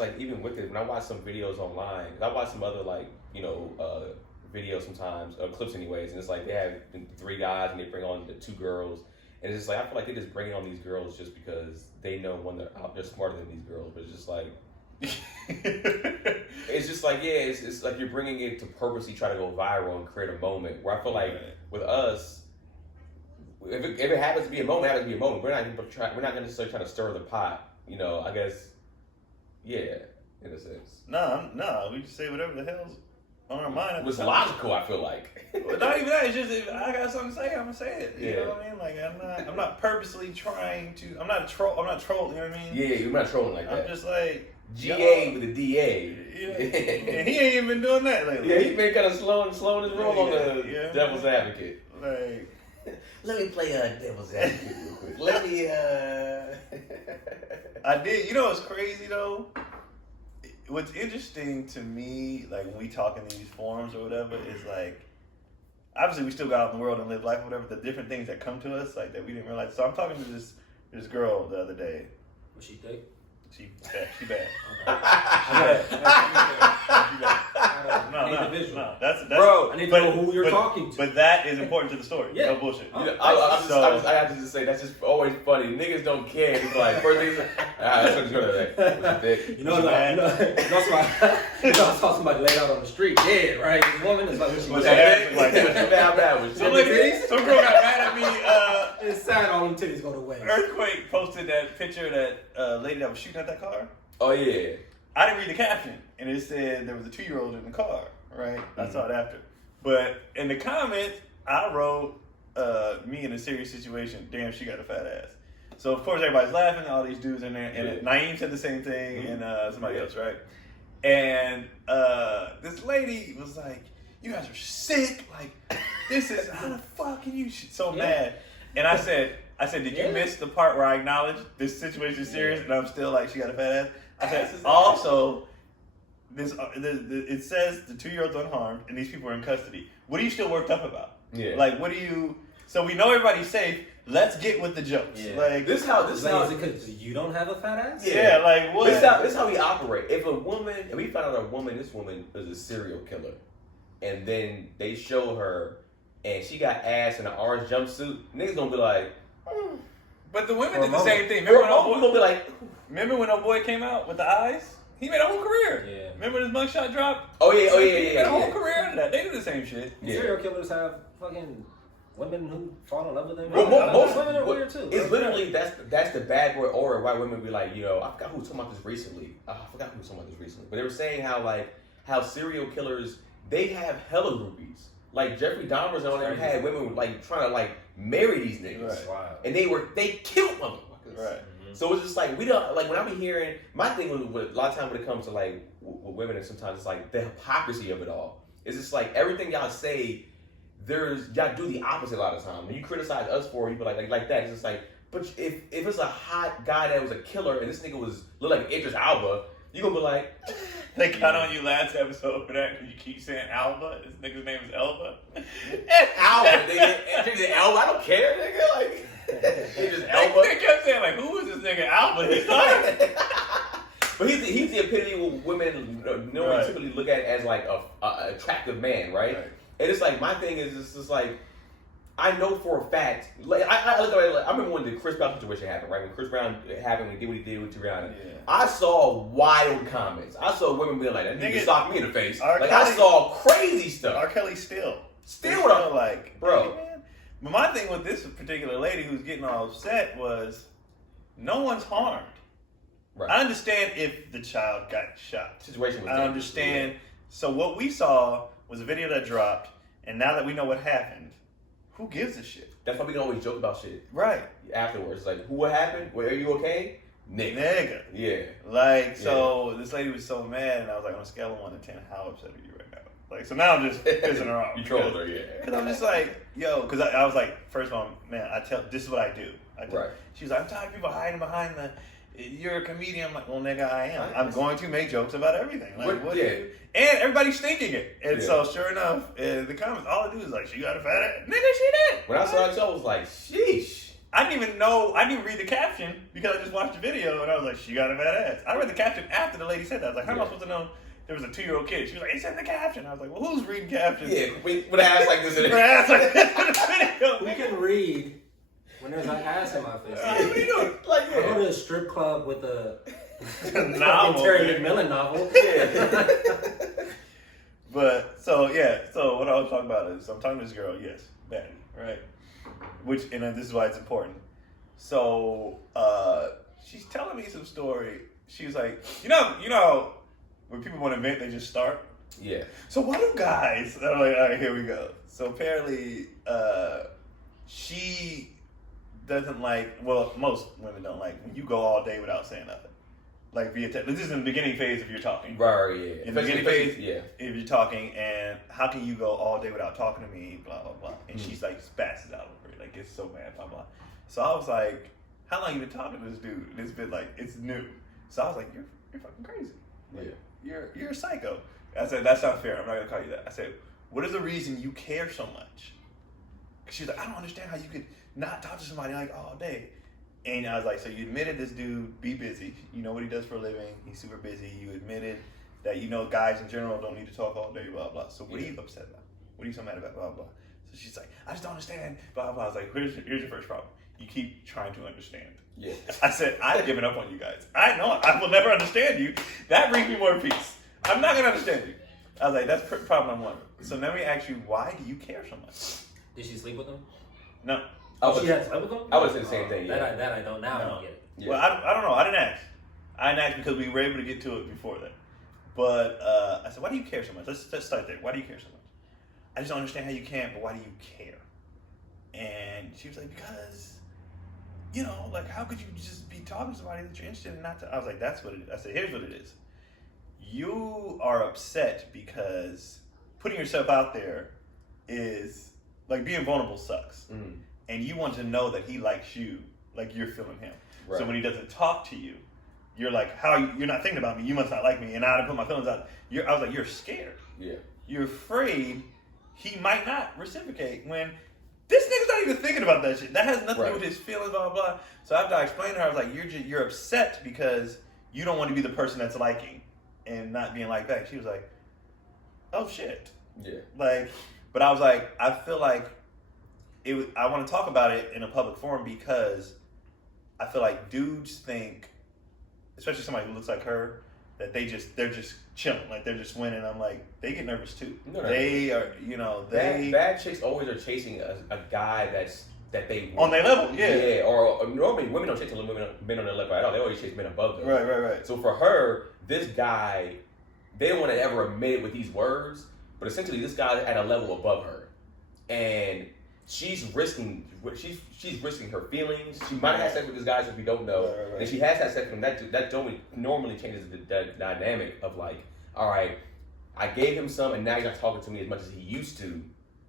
like even with it, when I watch some videos online, I watch some other like videos sometimes, clips anyways, and it's like they have 3 guys and they bring on the 2 girls, and it's just like I feel like they just bring on these girls just because they know one they're smarter than these girls, but it's just like it's just like it's like you're bringing it to purposely try to go viral and create a moment. Where I feel like with us, if it happens to be a moment, it happens to be a moment. We're not going to necessarily try to stir the pot. I guess. Yeah, in a sense. No, we just say whatever the hell's on our mind. It's logical, I feel like. Well, not even that. It's just if I got something to say, I'm gonna say it. You know what I mean? Like I'm not purposely trying to. I'm not trolling. You know what I mean? Yeah, you're not trolling like that. I'm just like GA with a DA. Yeah. And he ain't even been doing that lately. Yeah, he's been kind of slowing his roll on the devil's advocate. Like, let me play devil's advocate real quick. Let me. I did. You know what's crazy though? What's interesting to me, like when we talk in these forums or whatever, is like, obviously we still go out in the world and live life or whatever, the different things that come to us, like that we didn't realize. So I'm talking to this girl the other day. Was she thick? She bad. She bad. No. That's bro. I need to know who you're talking to. But that is important to the story. Yeah. No bullshit. I have to just say that's just always funny. Niggas don't care. It's like first thing. Let's just go to that. You know, that's why I saw somebody laid out on the street dead, right? This woman is like, How bad was she? Some girl got mad at me. It's sad all them titties go to waste. Earthquake posted that picture of that lady that was shooting at that car. Oh yeah. I didn't read the caption, and it said there was a 2-year-old in the car, right? Mm-hmm. I saw it after. But in the comments, I wrote, me in a serious situation, damn, she got a fat ass. So, of course, everybody's laughing, all these dudes in there, and Naeem said the same thing, and somebody else, right? And this lady was like, you guys are sick, like, this is, how the fuck can you, so mad. And I said, did you miss the part where I acknowledged this situation is serious, and I'm still like, she got a fat ass? I said, also, it says the 2-year-old's unharmed, and these people are in custody. What are you still worked up about? Yeah. Like, what do you? So we know everybody's safe. Let's get with the jokes. Yeah. Like this how is it because you don't have a fat ass? Yeah, like what? This how we operate. If a woman, and we found out this woman is a serial killer, and then they show her, and she got ass in an orange jumpsuit, niggas gonna be like. But the women did the same thing. Remember when old boy came out with the eyes? He made a whole career. Yeah. Remember his mugshot drop? Oh yeah. He made a whole career out of that. They do the same shit. Yeah. Serial killers have fucking women who fall in love with them. Well, most women are weird too. It's literally that's the bad boy aura. Why women be like, I forgot who was talking about this recently. But they were saying how serial killers, they have hella groupies. Like Jeffrey Dahmer's on there had women like trying to like marry these niggas. Right. Wow. And they killed motherfuckers. Right. Mm-hmm. So it's just like we don't like when I be hearing my thing with a lot of times when it comes to like with women, and sometimes it's like the hypocrisy of it all. It's just like everything y'all say, y'all do the opposite a lot of times. When you criticize us for it, you be like that. It's just like, but if it's a hot guy that was a killer and this nigga look like Idris Elba, you gonna be like. They got on you last episode for that because you keep saying Alba. This nigga's name is Elba. Alba, nigga. Elba, I don't care, nigga. Like, just Elba. They kept saying, like, who is this nigga Alba? He's like... But he's the epitome of women typically look at as, like, a attractive man, right? And it's like, my thing is, it's just like, I know for a fact, like I look at it, like, I remember when the Chris Brown situation happened, right? When Chris Brown happened, when he did what he did with Rihanna, I saw wild comments. I saw women being like, that nigga socked me in the face. I saw crazy stuff. R. Kelly still like, bro. Hey, man. But my thing with this particular lady who's getting all upset was, no one's harmed. Right. I understand if the child got shot. Situation was I understand. Yeah. So what we saw was a video that dropped, and now that we know what happened, who gives a shit? That's why we can always joke about shit. Right. Afterwards. Like, what happened? Are you okay? Nigga. Yeah. Like, so this lady was so mad, and I was like, on a scale of 1 to 10, how upset are you right now? Like, so now I'm just pissing her off. You trolled her, yeah. Because I'm just like, yo, because I was like, first of all, man, this is what I do. Right. She was like, I'm tired of people hiding behind you're a comedian. I'm like, well, nigga, I am. I'm going to make jokes about everything. Like, what do you? And everybody's thinking it. And so, sure enough, in the comments, all I do is like, she got a fat ass. Nigga, she did. When I saw it, I was like, sheesh. I didn't even know. I didn't even read the caption because I just watched the video and I was like, she got a fat ass. I read the caption after the lady said that. I was like, how am I supposed to know there was a 2-year-old kid? She was like, it said the caption. I was like, well, who's reading captions? Yeah, with an ass like this in it. With an ass like this in the video. We can read when there's like ass in my face. What are you doing? Like, I go to a strip club with a novel. Terry McMillan novel. Yeah. But so what I was talking about is I'm talking to this girl, yes, Betty, right? And then this is why it's important. So she's telling me some story. She was like, you know, when people want to vent, they just start. Yeah. So why do guys? And I'm like, all right, here we go. So apparently, she doesn't like. Well, most women don't like when you go all day without saying nothing. Like via text. This is in the beginning phase if you're talking. Right, yeah. In the beginning phase, yeah. if you're talking, and how can you go all day without talking to me, blah, blah, blah. And she's like, spasses out over it, like, gets so mad, blah, blah. So I was like, how long you been talking to this dude? And it's been like, it's new. So I was like, you're fucking crazy. Like, you're a psycho. I said, that's not fair. I'm not going to call you that. I said, what is the reason you care so much? She's like, I don't understand how you could not talk to somebody like all day. And I was like, so you admitted this dude be busy. You know what he does for a living. He's super busy. You admitted that, you know, guys in general don't need to talk all day, blah, blah. So what are you upset about? What are you so mad about, blah, blah? So she's like, I just don't understand, blah, blah. I was like, here's your first problem. You keep trying to understand. Yeah. I said, I've given up on you guys. I know I will never understand you. That brings me more peace. I'm not going to understand you. I was like, that's problem number one. So let me ask you, why do you care so much? Did she sleep with him? No. She had slept with him? I would say the same thing, yeah. That I don't. Now I don't get it. Yeah. Well, I don't know. I didn't ask. I didn't ask because we were able to get to it before that. But I said, why do you care so much? Let's start there. Why do you care so much? I just don't understand how you can, but why do you care? And she was like, because, you know, like, how could you just be talking to somebody that you're interested in not to? I was like, that's what it is. I said, here's what it is. You are upset because putting yourself out there is, like, being vulnerable sucks. Mm. And you want to know that he likes you, like you're feeling him. Right. So when he doesn't talk to you, you're like, you're not thinking about me, you must not like me, and I had to put my feelings out. I was like, you're scared. Yeah. You're afraid he might not reciprocate when this nigga's not even thinking about that shit. That has nothing to do with his feelings, blah, blah, blah. So after I explained to her, I was like, you're upset because you don't want to be the person that's liking and not being liked back. She was like, oh shit. Yeah. Like, but I was like, I feel like I want to talk about it in a public forum because I feel like dudes think, especially somebody who looks like her, that they're just chilling, like they're just winning. I'm like, they get nervous too. No, they are, you know, bad chicks always are chasing a guy that they want. On their level, yeah. Yeah, or normally women don't chase men on their level at all. They always chase men above them. Right. So for her, this guy, they don't want to ever admit it with these words, but essentially this guy's at a level above her, and she's risking her feelings. She might have had sex with this guy, if we don't know. Right. And she has had sex with him. That normally changes the dynamic of like, all right, I gave him some, and now he's not talking to me as much as he used to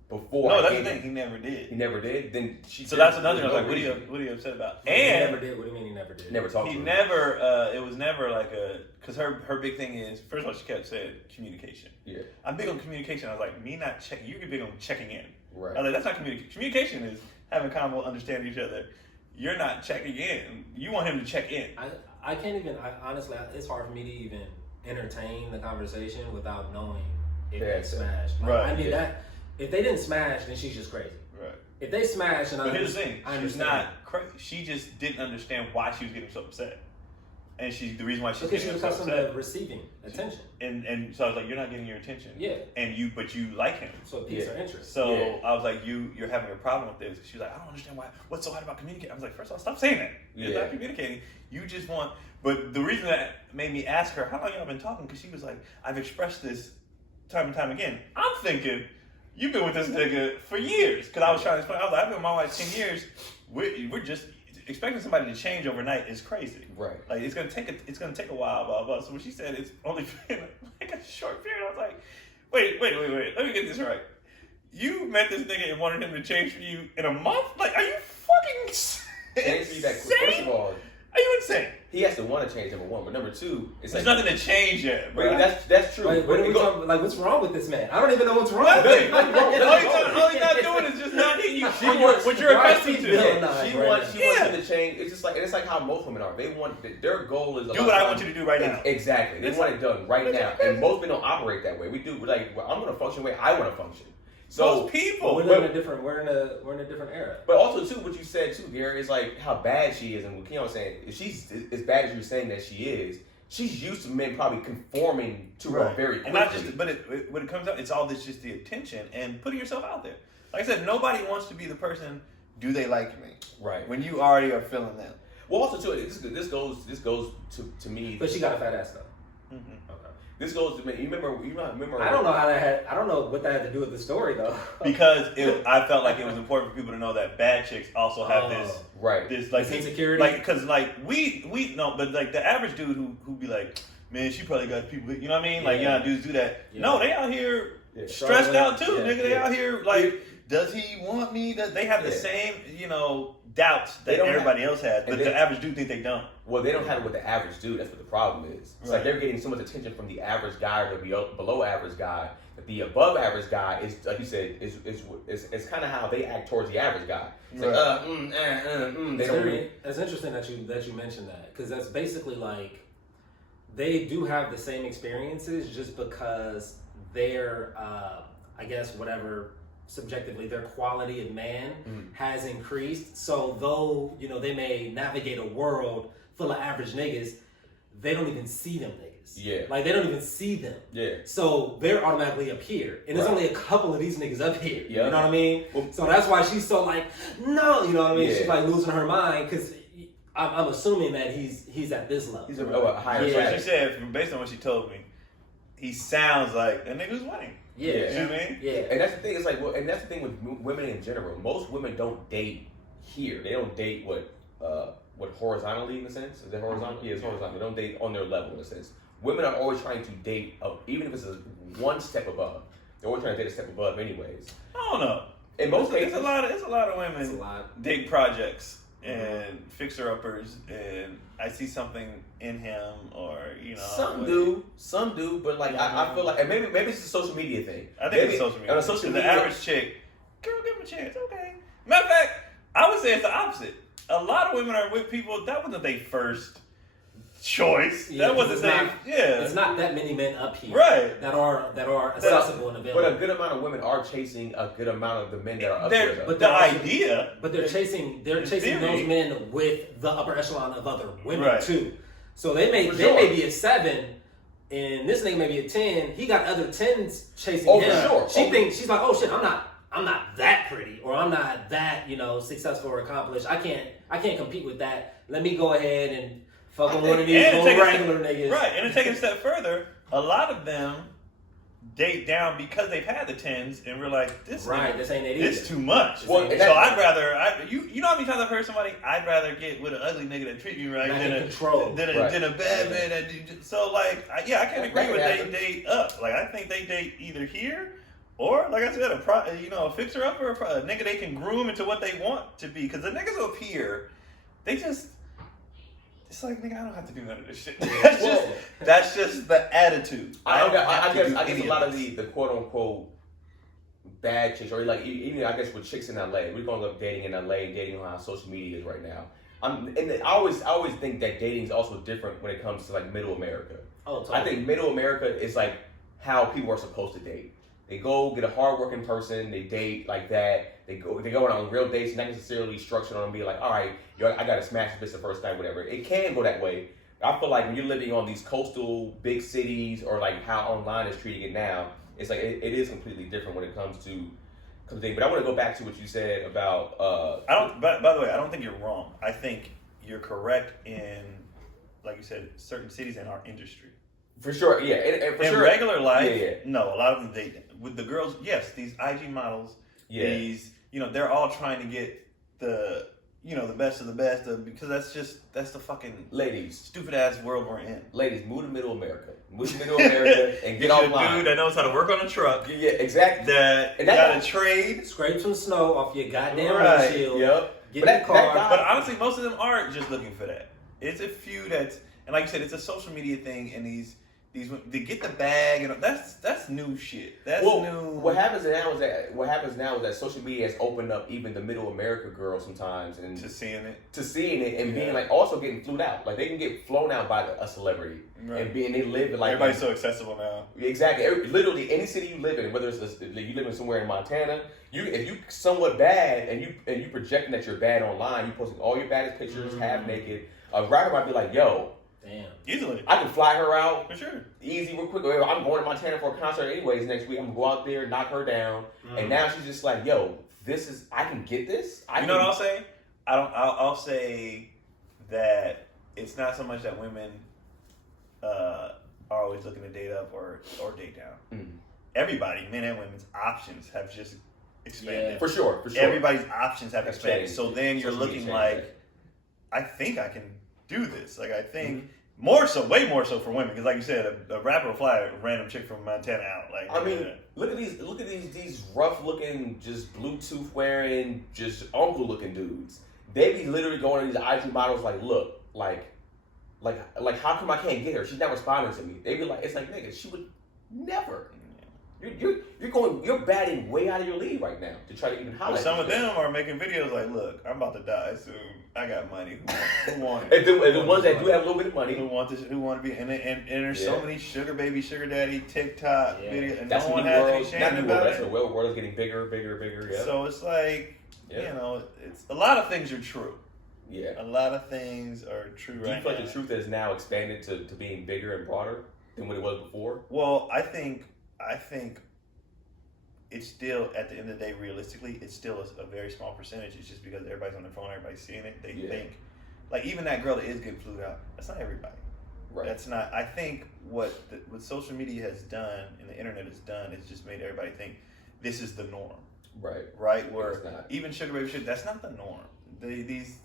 before. No, that's the thing. He never did. He never did. Then so that's another thing. I was like, what are you upset about? And he never did. What do you mean he never did? Never talked to him. He never. It was never like because her big thing is, first of all, she kept saying communication. Yeah. I'm big on communication. I was like, me not checking. You're big on checking in. Right. I was like, that's not communication. Communication is having convo, understanding each other. You're not checking in. You want him to check in. I can't even. Honestly, it's hard for me to even entertain the conversation without knowing if they smashed. Like, right. I mean that. If they didn't smash, then she's just crazy. Right. If they smash, and but here's the thing, she's not crazy. She just didn't understand why she was getting so upset, and the reason why she's getting so upset. Because she was accustomed to receiving attention. And so I was like, you're not getting your attention. Yeah. But you like him. So it piques her interest. So I was like, you're having a problem with this. She was like, I don't understand what's so hard about communicating. I was like, first of all, stop saying that. You're not communicating. You just want. But the reason that made me ask her, how long y'all been talking? Because she was like, I've expressed this time and time again. I'm thinking, you've been with this nigga for years. Because I was trying to explain. I was like, I've been with my wife 10 years. We're just expecting somebody to change overnight is crazy. Right. Like it's gonna take a while, blah blah. So when she said it's only been like a short period, I was like, wait. Let me get this right. You met this nigga and wanted him to change for you in a month? Like, are you fucking insane? First of all, are you insane? he has to want to change, number one. But number two, it's there's like nothing to change yet, bro. That's true. Like, what are we talking, like, what's wrong with this man? I don't even know what's wrong with him. All he's not doing is just not hitting you what you're accustomed to. She wants him to change. It's just like, and it's like how most women are. They want, their goal is do what I want you to do right now. Exactly. They want it done right now. And most men don't operate that way. We do. We're like, well, I'm going to function the way I want to function. So most people, we're in a different era. But also too, what you said too, Gary, is like how bad she is, and what Keon was saying, if she's as bad as you're saying that she is, she's used to men probably conforming to her very quickly. And not just, but when it comes out, it's all this just the attention and putting yourself out there. Like I said, nobody wants to be the person. Do they like me? Right. When you already are feeling them. Well, also too, this goes to me. But she got a fat ass though. Mm-hmm. This goes to me. You remember? I don't know how that had. I don't know what that had to do with the story though. Because I felt like it was important for people to know that bad chicks also have this like this insecurity. Like because like we no, but like the average dude who be like, man, she probably got people. You know what I mean? Like dudes do that. Yeah. No, they out here stressed out too, nigga. They out here like, does he want me? They have the same doubts that everybody else has, but the average dude think they don't. Well, they don't have it with the average dude. That's what the problem is. It's like they're getting so much attention from the average guy or the below average guy. That the above average guy is, like you said, is kind of how they act towards the average guy. It's like, they don't. It's interesting that you mentioned that, because that's basically like they do have the same experiences, just because their I guess whatever. Subjectively, their quality of man has increased. So though, they may navigate a world full of average niggas, they don't even see them niggas. Yeah. Like, they don't even see them. Yeah. So they're automatically up here. And there's only a couple of these niggas up here. Yeah. You know what I mean? Well, so that's why she's so like, no, you know what I mean? Yeah. She's like losing her mind, because I'm assuming that he's at this level. He's a higher status. She said, based on what she told me, he sounds like a nigga who's winning. Yeah, you know what I mean? Yeah, and that's the thing. It's like, and that's the thing with women in general. Most women don't date here. They don't date what horizontally, in a sense. Is that horizontal? Yeah, it's horizontal. They don't date on their level, in a sense. Women are always trying to date up, even if it's one step above. They're always trying to date a step above, anyways. I don't know. In most cases, it's a lot of women date projects and fixer-uppers, and I see something in him, or some do, but like I feel like, and maybe it's a social media thing. I think it's social media. The average chick, girl, give him a chance, okay. Matter of fact, I would say it's the opposite. A lot of women are with people that wasn't their first choice. Yeah, that wasn't their. It's not that many men up here, that are accessible and available. But a good amount of women are chasing a good amount of the men that are up there. But they're chasing those men with the upper echelon of other women too. So they may be a 7, and this nigga may be a 10. He got other 10s chasing him. For sure. She's like, oh shit, I'm not that pretty, or I'm not that successful or accomplished. I can't compete with that. Let me go ahead and fuck with one of these regular niggas. Right, and to take it a step further, a lot of them date down because they've had the 10s and realize this ain't it. It's too much. Well, so I'd rather you know how many times I've heard somebody, I'd rather get with an ugly nigga that treat me right than a bad man that do. So like I can't agree with they date up. Like I think they date either here or, like I said, a fixer upper, a nigga they can groom into what they want to be. Because the niggas up here, they just. It's like, nigga, I don't have to do none of this shit. That's just the attitude. I guess a lot of the quote unquote bad chicks, or like even I guess with chicks in LA, we're going up dating in LA and dating on how social media is right now. And I always think that dating is also different when it comes to like Middle America. Oh, totally. I think Middle America is like how people are supposed to date. They go get a hardworking person, they date like that. They go on real dates, not necessarily structured on being like, all right, I gotta smash this the first night, whatever. It can go that way. I feel like when you're living on these coastal big cities, or like how online is treating it now, it's like it is completely different when it comes to things. But I want to go back to what you said about. By the way, I don't think you're wrong. I think you're correct in, like you said, certain cities in our industry. For sure, yeah. And for in sure, regular life, no, a lot of them date. With the girls, yes, these IG models, these, they're all trying to get the best of the best, because that's the fucking ladies, stupid ass world we're in. Ladies, move to Middle America. Move to Middle America and get offline. Dude that knows how to work on a truck. Yeah, exactly. That got a trade. Scrape some snow off your goddamn windshield. Yep. Get that car. But honestly, most of them aren't just looking for that. It's a few that's, and like you said, it's a social media thing, and these they get the bag, and that's new shit. That's new. What happens now is that social media has opened up even the middle America girls sometimes and to seeing it and being like also getting flued out. Like they can get flown out by a celebrity and they live like everybody's so accessible now. Exactly. Literally any city you live in, whether it's you live in somewhere in Montana, if you somewhat bad and you projecting that you're bad online, you posting all your baddest pictures half naked. A rapper might be like, yo. Damn. Easily. I can fly her out. For sure. Easy, real quick. I'm going to Montana for a concert anyways next week. I'm going to go out there, knock her down. And now she's just like, yo, I can get this? You know what I'll say? I'll say that it's not so much that women are always looking to date up or date down. Mm-hmm. Everybody, men and women's options have just expanded. Yeah. For sure. Everybody's options have expanded. Changed. So then you're looking like, I think I can do this. Like I think more so, way more so for women, because like you said, a rapper will fly a random chick from Montana out. Like I mean, look at these rough looking, just Bluetooth wearing, just uncle looking dudes. They be literally going to these IG models like, look, like how come I can't get her? She's not responding to me. They be like, it's like nigga, she would never. You're batting way out of your league right now to try to even highlight. Some of them are making videos like, look, I'm about to die soon. I got money. Who want it? And the ones that do have a little bit of money, who want this? Who want to be? And there's so many sugar baby, sugar daddy, TikTok videos, and that's no one has any shame about it. The world is getting bigger. Yeah. So it's like, you know, it's a lot of things are true. Yeah, a lot of things are true. Do you feel like the truth has now expanded to being bigger and broader than what it was before? Well, I think it's still, at the end of the day, realistically, it's still a very small percentage. It's just because everybody's on their phone, everybody's seeing it. They think, like, even that girl that is getting flued out, that's not everybody. Right. That's not. I think what social media has done and the internet has done is just made everybody think this is the norm. Right. Right. Where even sugar baby shit, that's not the norm. These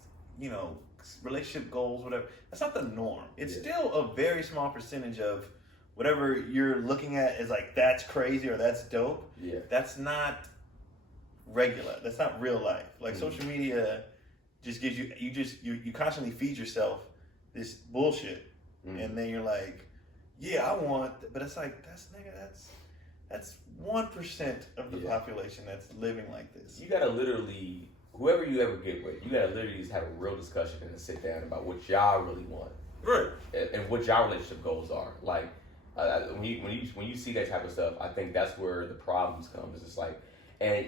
relationship goals, whatever, that's not the norm. It's still a very small percentage of whatever you're looking at is like, that's crazy or that's dope. Yeah. That's not regular. That's not real life. Like social media just gives you constantly feed yourself this bullshit. And then you're like, yeah, I want, but it's like, that's 1% of the population that's living like this. You gotta literally, whoever you ever get with, you gotta literally just have a real discussion and sit down about what y'all really want. Right. And what y'all relationship goals are. Like, when you see that type of stuff, I think that's where the problems come. It's just like, and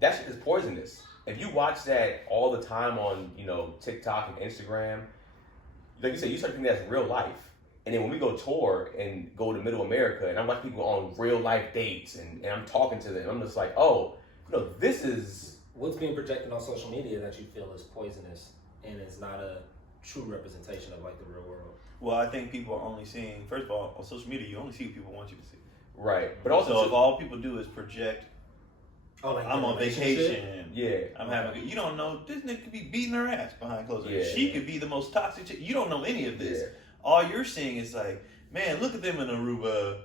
that shit is poisonous. If you watch that all the time on TikTok and Instagram, like you said, you start thinking that's real life. And then when we go tour and go to Middle America, and I'm watching people on real life dates, and I'm talking to them, I'm just like, oh, this is what's being projected on social media that you feel is poisonous and is not a true representation of like the real world. Well, I think people are only seeing, first of all, on social media, you only see what people want you to see. Right. But also, so if all people do is project, like I'm on vacation. Yeah. I'm having you don't know, this nigga could be beating her ass behind closed doors. She could be the most toxic chick. You don't know any of this. Yeah. All you're seeing is like, man, look at them in Aruba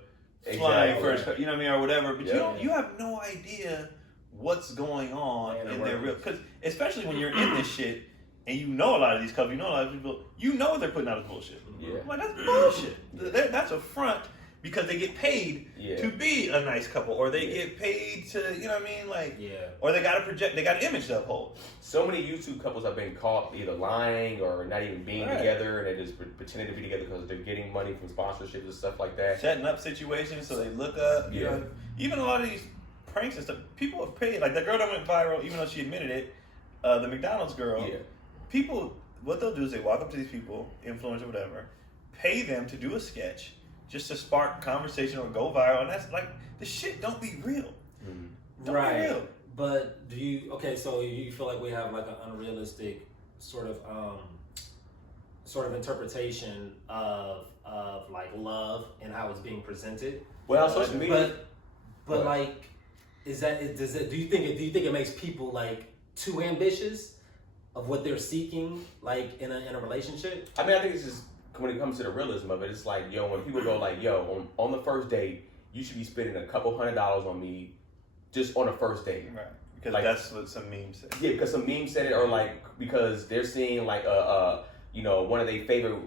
flying first, you know what I mean, or whatever. But you have no idea what's going on in their real, because especially when you're in this shit, and you know a lot of these couples, you know a lot of people, what they're putting out is bullshit. Yeah. I'm like, that's bullshit. That's a front because they get paid to be a nice couple, or they get paid to, you know what I mean? Like, or they got to project, they got an image to uphold. So many YouTube couples have been caught either lying or not even being together, and they just pretending to be together because they're getting money from sponsorships and stuff like that. Setting up situations so they look up. You know, even a lot of these pranks and stuff, people have paid. Like that girl that went viral, even though she admitted it, the McDonald's girl. Yeah. People, what they'll do is they walk up to these people, influencers or whatever, pay them to do a sketch just to spark conversation or go viral, and that's like, the shit don't be real. Don't be real. But so you feel like we have like an unrealistic sort of interpretation of like love and how it's being presented. Well, social media. But like, do you think it makes people like too ambitious of what they're seeking, like in a relationship? I mean, I think it's just when it comes to the realism of it, it's like, when people go like, on the first date, you should be spending a couple $100s on me just on a first date. Right. Because that's what some memes say. Yeah, because some memes said it, or like because they're seeing like a one of their favorite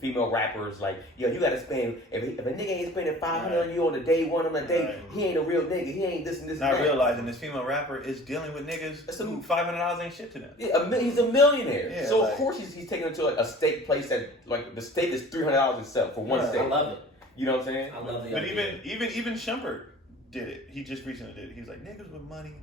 female rappers, like, yo, you gotta spend, if a nigga ain't spending $500 on you on the day one on the day, he ain't a real nigga. He ain't this and this. Not and that. realizing this female rapper is dealing with niggas who $500 ain't shit to them. Yeah, he's a millionaire. Yeah, so of course he's taking it to like a steak place that like the steak is $300 itself for one steak. I love it. You know what I'm saying? I love the But idea. even Shumpert did it. He just recently did it. He was like, niggas with money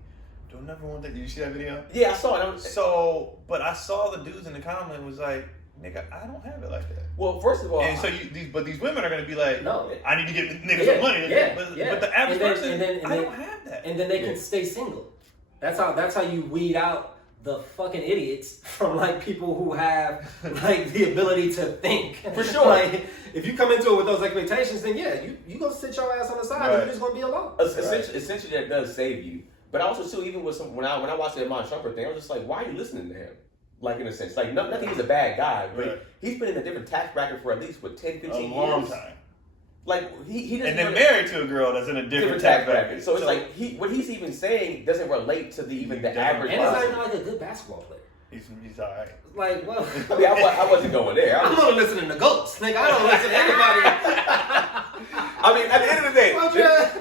don't never want that. Did you see that video? Yeah, I saw it. But I saw the dudes in the comment was like, nigga, I don't have it like that. Well, first of all, and so these women are gonna be like, no, I need to get niggas some money. Yeah, but the average person, I don't have that. And then they can stay single. That's how you weed out the fucking idiots from like people who have like the ability to think. For sure. Like if you come into it with those expectations, then yeah, you gonna sit your ass on the side and you're just gonna be alone. Essentially, that does save you. But also too, even with when I watched the Iman Shumpert thing, I was just like, why are you listening to him? Like in a sense, like nothing. He's a bad guy, but he's been in a different tax bracket for at least 10, 15 years. A long time. Like he doesn't. And then married to a girl that's in a different tax bracket. So it's like what he's even saying doesn't relate to the average. And he's not even like a good basketball player. He's all right. Like, well, I mean, I wasn't going there. I'm not listening to Ghosts. Nigga, I don't listen to anybody. I mean, at the end of the day,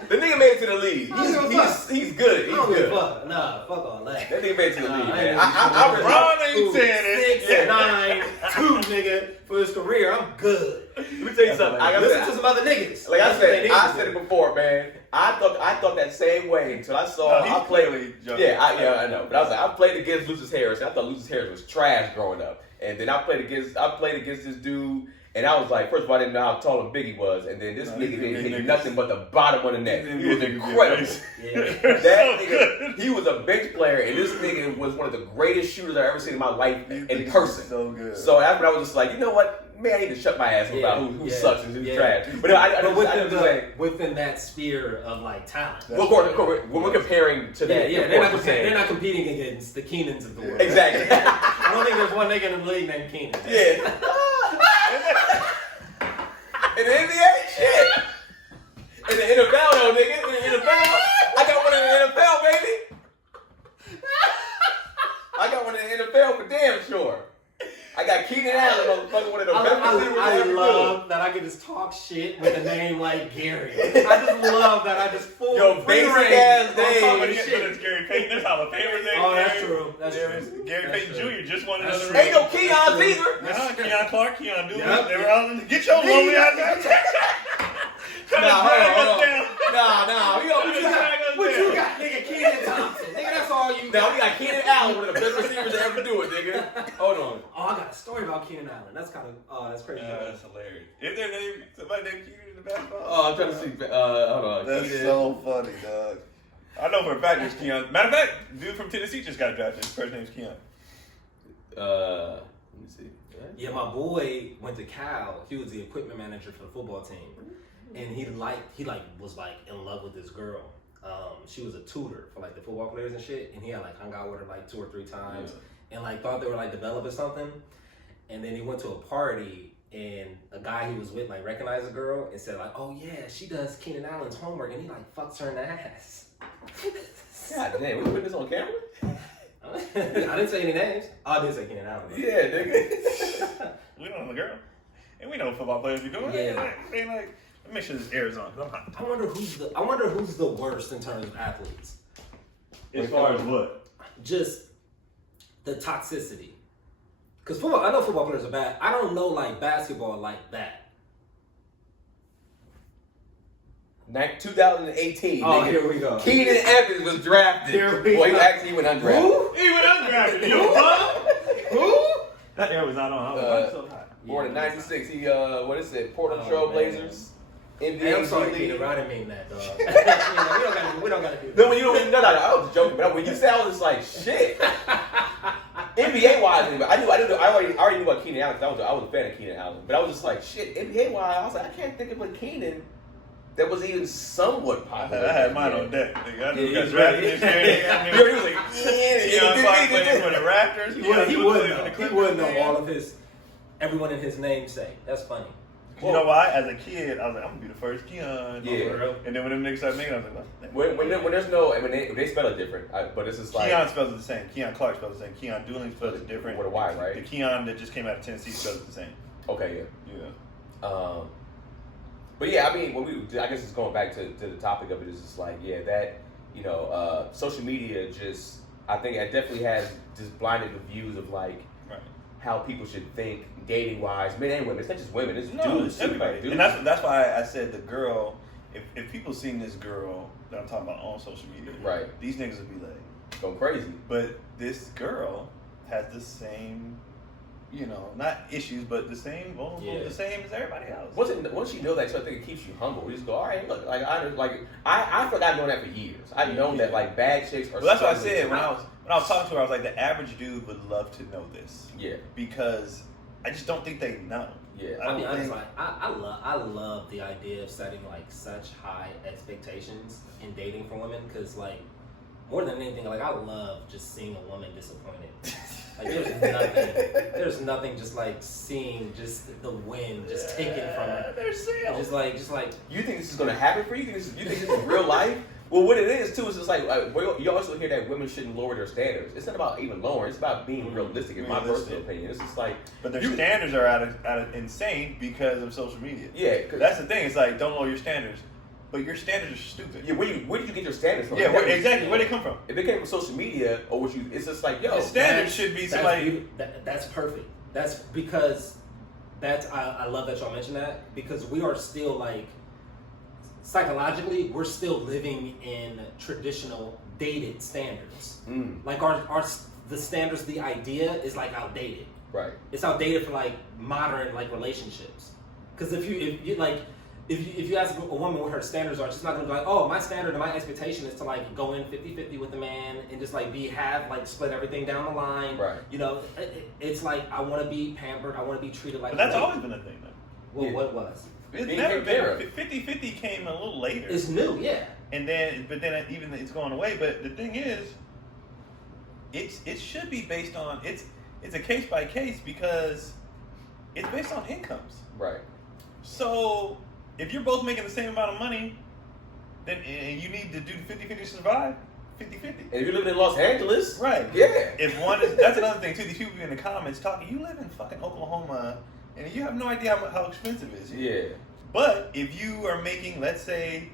the nigga made it to the league. He's good. He's good. Fuck. Nah, fuck all that. That nigga made it to the league, man. Ron ain't saying it. 6, 9, 2, nigga, for his career. I'm good. Let me tell you something. Listen to some other niggas. Like I said it before, man. I thought that same way until I saw. I played. I know. But I was like, I played against Lucius Harris. And I thought Lucius Harris was trash growing up. And then I played against this dude. And I was like, first of all, I didn't know how tall and big he was. And then this nigga didn't hit nothing but the bottom of the net. He was incredible. That nigga, he was a bench player, and this nigga was one of the greatest shooters I've ever seen in my life in person. So good. So after I was just like, you know what? Man, I need to shut my ass about who sucks and who's trash. But within that sphere of like talent. Well, of course, when we're comparing to that, they're not competing against the Keenans of the world. Exactly. I don't think there's one nigga in the league named Keenan. Yeah. In the NBA, shit. In the NFL, though, nigga. In the NFL, I got one in the NFL, baby. I got one in the NFL for damn sure. I got Keenan Allen, motherfucker, one of the best receivers I ever love that I can just talk shit with a name like Gary. I just love that I just full basic ass name. It's Gary Payton. That's how my favorite name. Oh, that's true. That's true. Gary Payton Jr. just won another ring. Ain't no Keon's either. Keon Clark, Keon Dooley. They were all in. Get your lonely ass out. Nah. What you got, nigga? Keenan Thompson. Nigga, that's all you got. Now we got Keenan Allen, one of the best receivers to ever do it, nigga. Hold on. Oh, I got a story about Keenan Allen. That's kind of, that's crazy. That's hilarious. If their name, somebody named Keenan in the basketball. Oh, I'm trying to see. Hold on. That's Keenan. so funny, dog. I know for a fact there's Keon. Matter of fact, dude from Tennessee just got drafted. His first name's Keon. Let me see. Yeah, my boy went to Cal. He was the equipment manager for the football team, and he was like in love with this girl. She was a tutor for like the football players and shit, and he had like hung out with her like 2 or 3 times, and like thought they were like developing something. And then he went to a party, and a guy he was with like recognized the girl and said like, "Oh yeah, she does Keenan Allen's homework," and he like fucks her in the ass. God damn, we putting this on camera? I didn't say any names. I did say Keenan Allen. Yeah, nigga. We don't know the girl, and we know what football players be doing. Yeah. They like. Let me make sure this air is on. I wonder who's the worst in terms of athletes. As far as what? Just the toxicity. Because I know football players are bad. I don't know like basketball like that. 2018. Oh, nigga. here we go. Keenan Evans was drafted. Here we Boy, go. he actually went undrafted. Who? He went undrafted. You bum? Who? That air was not on. I was so hot. Born in '96. He Portland Trail Blazers. NBA. Hey, I'm sorry, League. Keenan, I didn't mean that, dog. We don't gotta do that. No, when no, I was joking, but when you said, I was just like, shit. NBA wise, I already knew about Keenan Allen because I was a fan of Keenan Allen, but I was just like, shit. NBA wise, I was like, I can't think of a Keenan that was even somewhat popular. I had mine on deck. Nigga. I knew he got He drafted this year. was like, yeah. Playing for the Raptors. He would know all of everyone in his namesake. That's funny. You know why? As a kid, I was like, I'm gonna be the first Keon. Yeah. And then when them niggas started making it, I was like, when there's no, they spell it different, but it's just like Keon spells it the same. Keon Clark spells it the same. Keon Dooling spells it different. With a Y, right? The Keon that just came out of Tennessee spells it the same. Okay, Yeah. But yeah, I mean, I guess it's going back to the topic of it is just like, yeah, that, you know, social media just, I think it definitely has just blinded the views of like how people should think dating wise, men and women. It's not just women, it's dudes. Everybody. Dudes. And that's why I said the girl, if people seen this girl that I'm talking about on social media, right, these niggas would be like, go crazy. But this girl has the same, you know, not issues, but the same vulnerable, the same as everybody else. Once you know that, so I think it keeps you humble. You just go, all right, look, like I feel like I've known that for years. I've known that like bad chicks are. Well, that's what I said when I was talking to her. I was like, the average dude would love to know this. Yeah. Because I just don't think they know. Yeah. I love the idea of setting like such high expectations in dating for women because like more than anything, like I love just seeing a woman disappointed. Like there's nothing just like seeing just the wind just taken from her. There's sales. Just like you think this is gonna happen for you? You think this is real life? Well, what it is too is just like you also hear that women shouldn't lower their standards. It's not about even lowering. It's about being realistic. In my personal opinion, it's just like. But their standards are out of insane because of social media. Yeah, that's the thing. It's like don't lower your standards, but your standards are stupid. Yeah, where did you get your standards from? Yeah, exactly. Where they come from? If they came from social media or what you, it's just like yo. The standards should be somebody. That's perfect. That's because I love that y'all mentioned that because we are still like. Psychologically, we're still living in traditional dated standards. Like the standards, the idea is like outdated. Right. It's outdated for like modern like relationships. Because if you ask a woman what her standards are, she's not gonna be like, oh, my standard and my expectation is to like go in 50-50 with the man and just like split everything down the line. Right. You know, it's like I want to be pampered, I want to be treated like. But that's always been a thing, though. Well, yeah. What was? It's never been 50-50 came a little later. It's new, yeah. But then even it's going away. But the thing is, it should be based on it's a case by case because it's based on incomes. Right. So if you're both making the same amount of money, then and you need to do 50-50 to survive. 50-50. And if you're living in Los Angeles, right? Yeah. If one is that's another thing too. These people in the comments talking, you live in fucking Oklahoma. And you have no idea how expensive it is here. Yeah. But if you are making, let's say,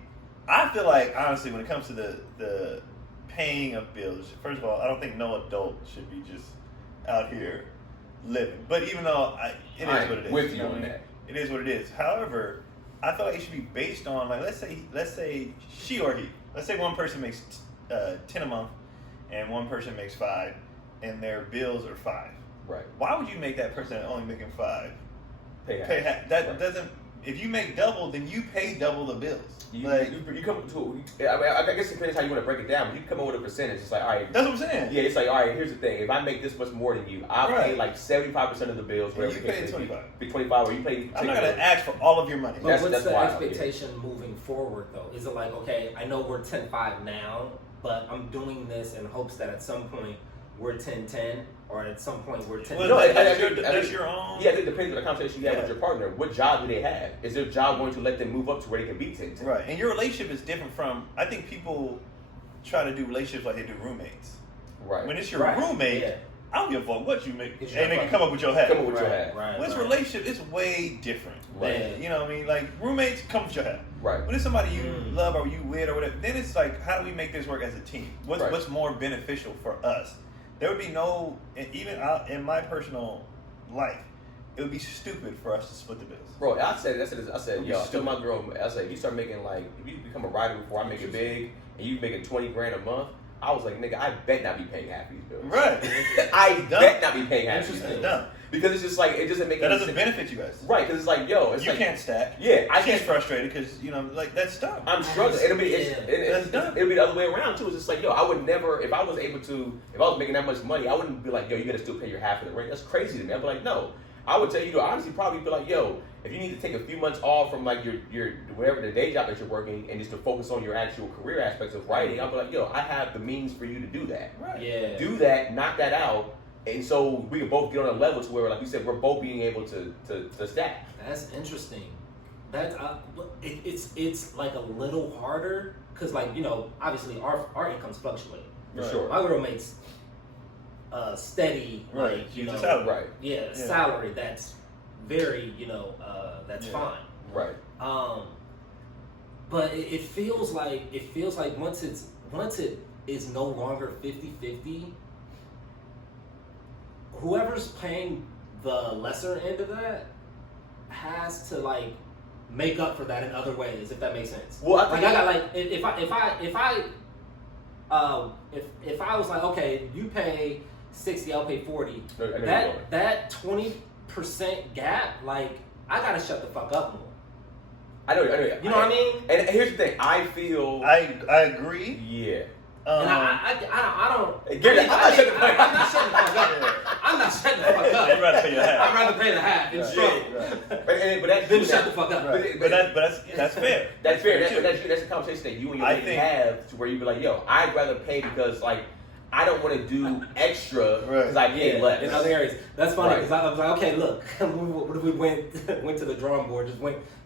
I feel like, honestly, when it comes to the paying of bills, first of all, I don't think no adult should be just out here living. But even though it is what it is. With you on that. It is what it is. However, I feel like it should be based on, like, let's say she or he. Let's say one person makes 10 a month and one person makes 5 and their bills are 5. Right. Why would you make that person only making 5? Pay half. That doesn't. If you make double, then you pay double the bills. You come to. I guess it depends how you want to break it down. But you come up with a percentage. It's like, all right. That's what I'm saying. Yeah, it's like, all right. Here's the thing. If I make this much more than you, I'll pay like 75% of the bills. And you pay 25. Be 25, or you pay. I'm not gonna ask for all of your money. But what's the expectation moving forward, though? Is it like, okay, I know we're 10-5 now, but I'm doing this in hopes that at some point we're 10-10, or at some point we're 10. Well, no, that's your own. Yeah, it depends on the conversation you have with your partner. What job do they have? Is their job going to let them move up to where they can be 10-10? Right, and your relationship is different from. I think people try to do relationships like they do roommates. Right. When it's your roommate, I don't give a fuck what you make, and they can come up with your hat. Come up with your hat. Right. When it's relationship, it's way different. Right. You know what I mean? Like roommates, come with your hat. Right. When it's somebody you love or you with or whatever, then it's like, how do we make this work as a team? What's more beneficial for us? There would be no, even in my personal life, it would be stupid for us to split the bills. Bro, I said, yo, I told my girl, I said, you start making like, if you become a writer before I make it big, and you making $20,000 a month, I was like, nigga, I bet not be paying half these bills. Right. I bet not be paying half these bills. It's dumb. Because it's just like, it doesn't make that any doesn't sense. benefit you guys. Right, because it's like, yo, it's you like, can't stack. Yeah, I She's can't. frustrated because, you know, like, that's dumb. I'm struggling. It'll be the other way around, too. It's just like, yo, I would never, if I was making that much money, I wouldn't be like, yo, you gotta still pay your half of the rent. That's crazy to me. I'd be like, no. I would tell you to honestly probably be like, yo, if you need to take a few months off from like your whatever the day job that you're working and just to focus on your actual career aspects of writing, I'd be like, yo, I have the means for you to do that. Right. Yeah. Do that, knock that out, And so we can both get on a level to where, like you said, we're both being able to stack. That's interesting. That's it's like a little harder because, like, you know, obviously our incomes fluctuate. For sure. My girl makes steady, right. like, you know, right. Yeah, salary that's very, you know, that's fine. Right. But it feels like once it is no longer 50-50, whoever's paying the lesser end of that has to, like, make up for that in other ways, if that makes sense. Well, I got like, if I was like, okay, you pay 60, I'll pay 40. That 20% gap, like, I gotta shut the fuck up more. I know. You know what I mean? And here's the thing. I feel. I agree. Yeah. And I don't. I'm not shutting the fuck up. I'm not shutting the fuck up. I'd rather pay the half. I'd rather pay the half and struggle. But that's then shut the fuck up. But that's fair. That's fair. That's a conversation that you and your lady have, to where you be like, yo, I'd rather pay because, like, I don't want to do extra because I pay less in other areas. That's funny because I was like, okay, look, what if we went to the drawing board?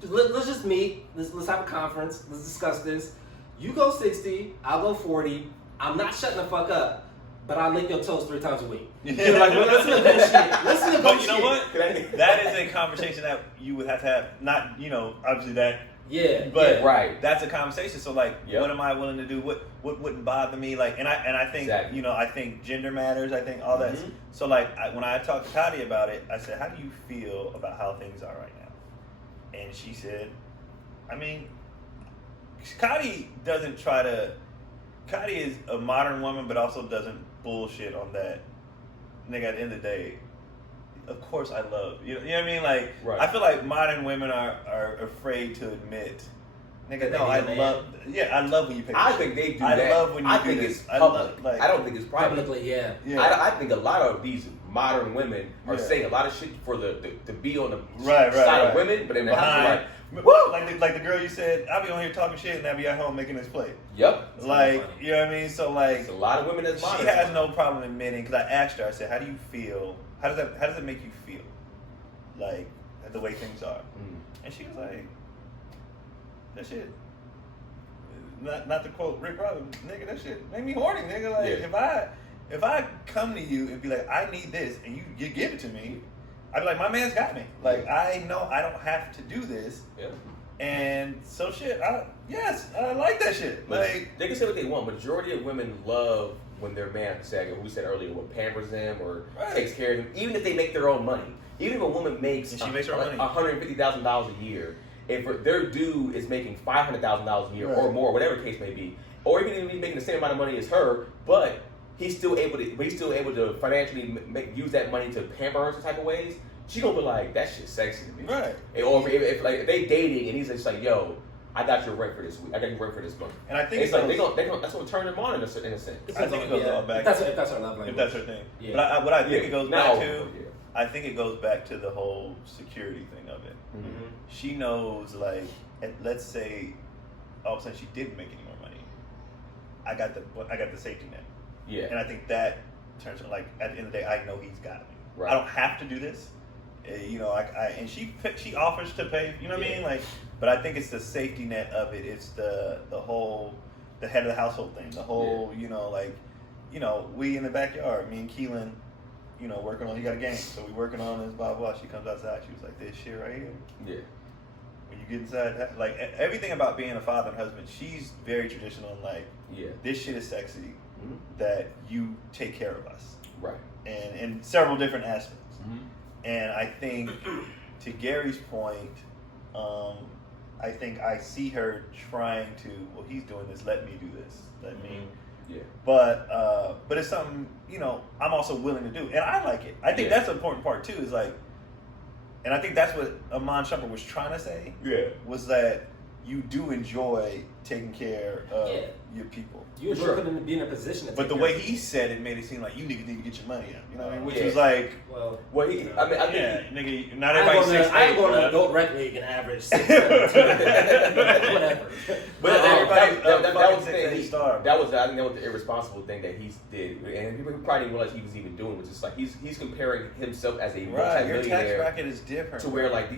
Let's just meet. Let's have a conference. Let's discuss this. You go 60, I'll go 40. I'm not shutting the fuck up, but I lick your toes 3 times a week. You're like, well, listen to bullshit. Listen to bullshit. But you know what? That is a conversation that you would have to have. Not, you know, obviously that. Yeah. But right. That's a conversation. So, like, what am I willing to do? What wouldn't bother me? Like, and I think you know, I think gender matters. I think all that. So, like, when I talked to Tati about it, I said, how do you feel about how things are right now? And she said, I mean, Cotty is a modern woman, but also doesn't bullshit on that. Nigga, at the end of the day, of course I love you. You know what I mean? Like, I feel like modern women are afraid to admit, nigga, no, I love when you pay. I think they do I that. love when you do think this. It's public. I don't think it's private. Publicly, yeah. I think a lot of these modern women are saying a lot of shit for to be on the side of women, but in the house they're like, woo! Like the girl you said, I'll be on here talking shit and I'll be at home making this play. Yep. Like, you know what I mean? So, like, there's a lot of women that's modern. She has no problem admitting, because I asked her, I said, how do you feel? How does it make you feel? Like, the way things are. And she was like, that shit, not to quote Rick Robbins, nigga, that shit made me horny, nigga. Like, if I come to you and be like, I need this, and you give it to me, I'd be like, my man's got me. Like, I know I don't have to do this. Yeah. And so shit, I like that shit. Like, they can say what they want. Majority of women love when their man, who we said earlier, pampers them or takes care of them, even if they make their own money. Even if a woman makes $150,000 a year, if their dude is making $500,000 a year or more, whatever the case may be, or even if he's making the same amount of money as her, but he's still able to financially use that money to pamper her in some type of ways, she gonna be like, that shit's sexy to me. Right. Or if they dating and he's just like, yo, I got your rent for this week. I got your rent for this month. And I think it's like that's gonna turn them on in a sense. I think it goes all back. If that's her love language. If that's her thing. Yeah. But what I think it goes back to, I think it goes back to the whole security thing of it. Mm-hmm. She knows, like, let's say all of a sudden she didn't make any more money. I got the safety net. Yeah. And I think that turns, like, at the end of the day, I know he's got me. Right. I don't have to do this. You know, and she offers to pay. You know what I mean? Like, but I think it's the safety net of it. It's the whole head of the household thing. The whole we in the backyard. Me and Keelan, working on. He got a game, so we working on this. Blah blah. She comes outside. She was like, "This shit right here." Yeah. When you get inside, like everything about being a father and husband, she's very traditional. Like, this shit is sexy. Mm-hmm. That you take care of us. Right. And in several different aspects. Mm-hmm. And I think, to Gary's point, I think I see her trying to, well, he's doing this, let me do this. Let me. Yeah. But it's something, I'm also willing to do. And I like it. I think that's the important part, too, is like, and I think that's what Amon Shumpert was trying to say. Yeah. Was that you do enjoy taking care of your people. You enjoy being in a position to But take the care way of he said it made it seem like you niggas need to get your money up. You know what I mean? Which Yeah. was like, well, I think nigga, not everybody's 6'8". I ain't going to adult rec league and average 6'7". Whatever. But that was the thing. I think that was the irresponsible thing that he did, and people probably didn't realize he was even doing, which is like he's comparing himself as a Your multi-millionaire tax bracket is different. to where like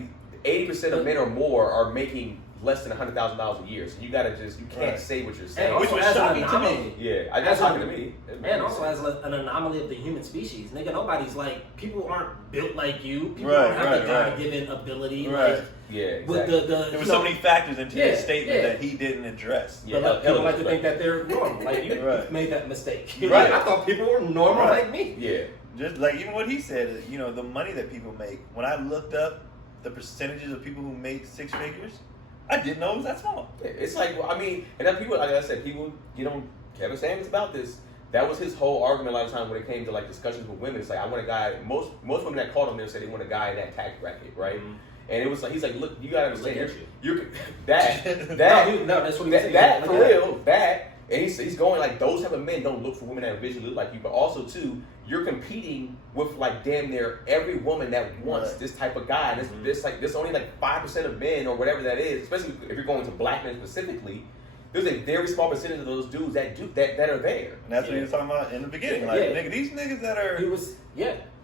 80% of men or more are making less than $100,000 a year. So you can't say what you're saying. Which was shocking to me. Yeah, that's shocking to me. And also as an anomaly of the human species, nigga, nobody's like, people aren't built like you. People Right, don't have right, the God right. given ability. Right. Like, Yeah, exactly. with There were so many factors into his statement that he didn't address. Yeah, but people like to think that they're normal. Like you Right. made that mistake. Right. I thought people were normal Right. like me. Yeah. Just like even what he said, you know, the money that people make. When I looked up the percentages of people who make six figures, I didn't know it was that small. Yeah, it's like, well, I mean, and then people, like I said, people get on Kevin Samuels about this. That was his whole argument a lot of times when it came to like discussions with women. It's like, I want a guy, most women that called him there said they want a guy in that tax bracket, right? Mm-hmm. And it was like, he's like, look, you gotta understand, you're that no, that's what he said. That for real, that. And he's going like, those type of men don't look for women that visually look like you, but also too, you're competing with like damn near every woman that wants this type of guy. And there's only like 5% of men or whatever that is, especially if you're going to black men specifically. There's a very small percentage of those dudes that are there. And that's what he was talking about in the beginning. Like, nigga, these niggas that are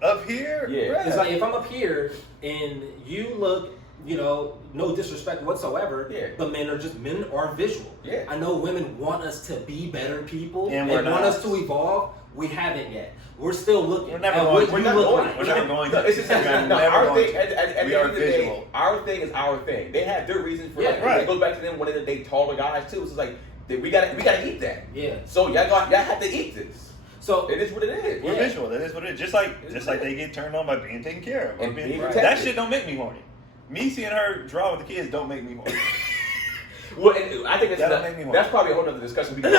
up here, It's like if I'm up here and you look, you know, no disrespect whatsoever, but men are visual. Yeah. I know women want us to be better people and want us to evolve. We haven't yet. We're still looking. We're never going. We're not going. It's just our thing. At the end of the day, visual. our thing is our thing. They have their reasons for it goes back to them wanting to date taller guys too. So it's like we gotta eat that. Yeah. So y'all have to eat this. So it is what it is. We're visual. That is what it is. Just like they get turned on by being taken care of. And being that shit don't make me horny. Me seeing her draw with the kids don't make me horny. Well, I think that's probably a whole other discussion. We can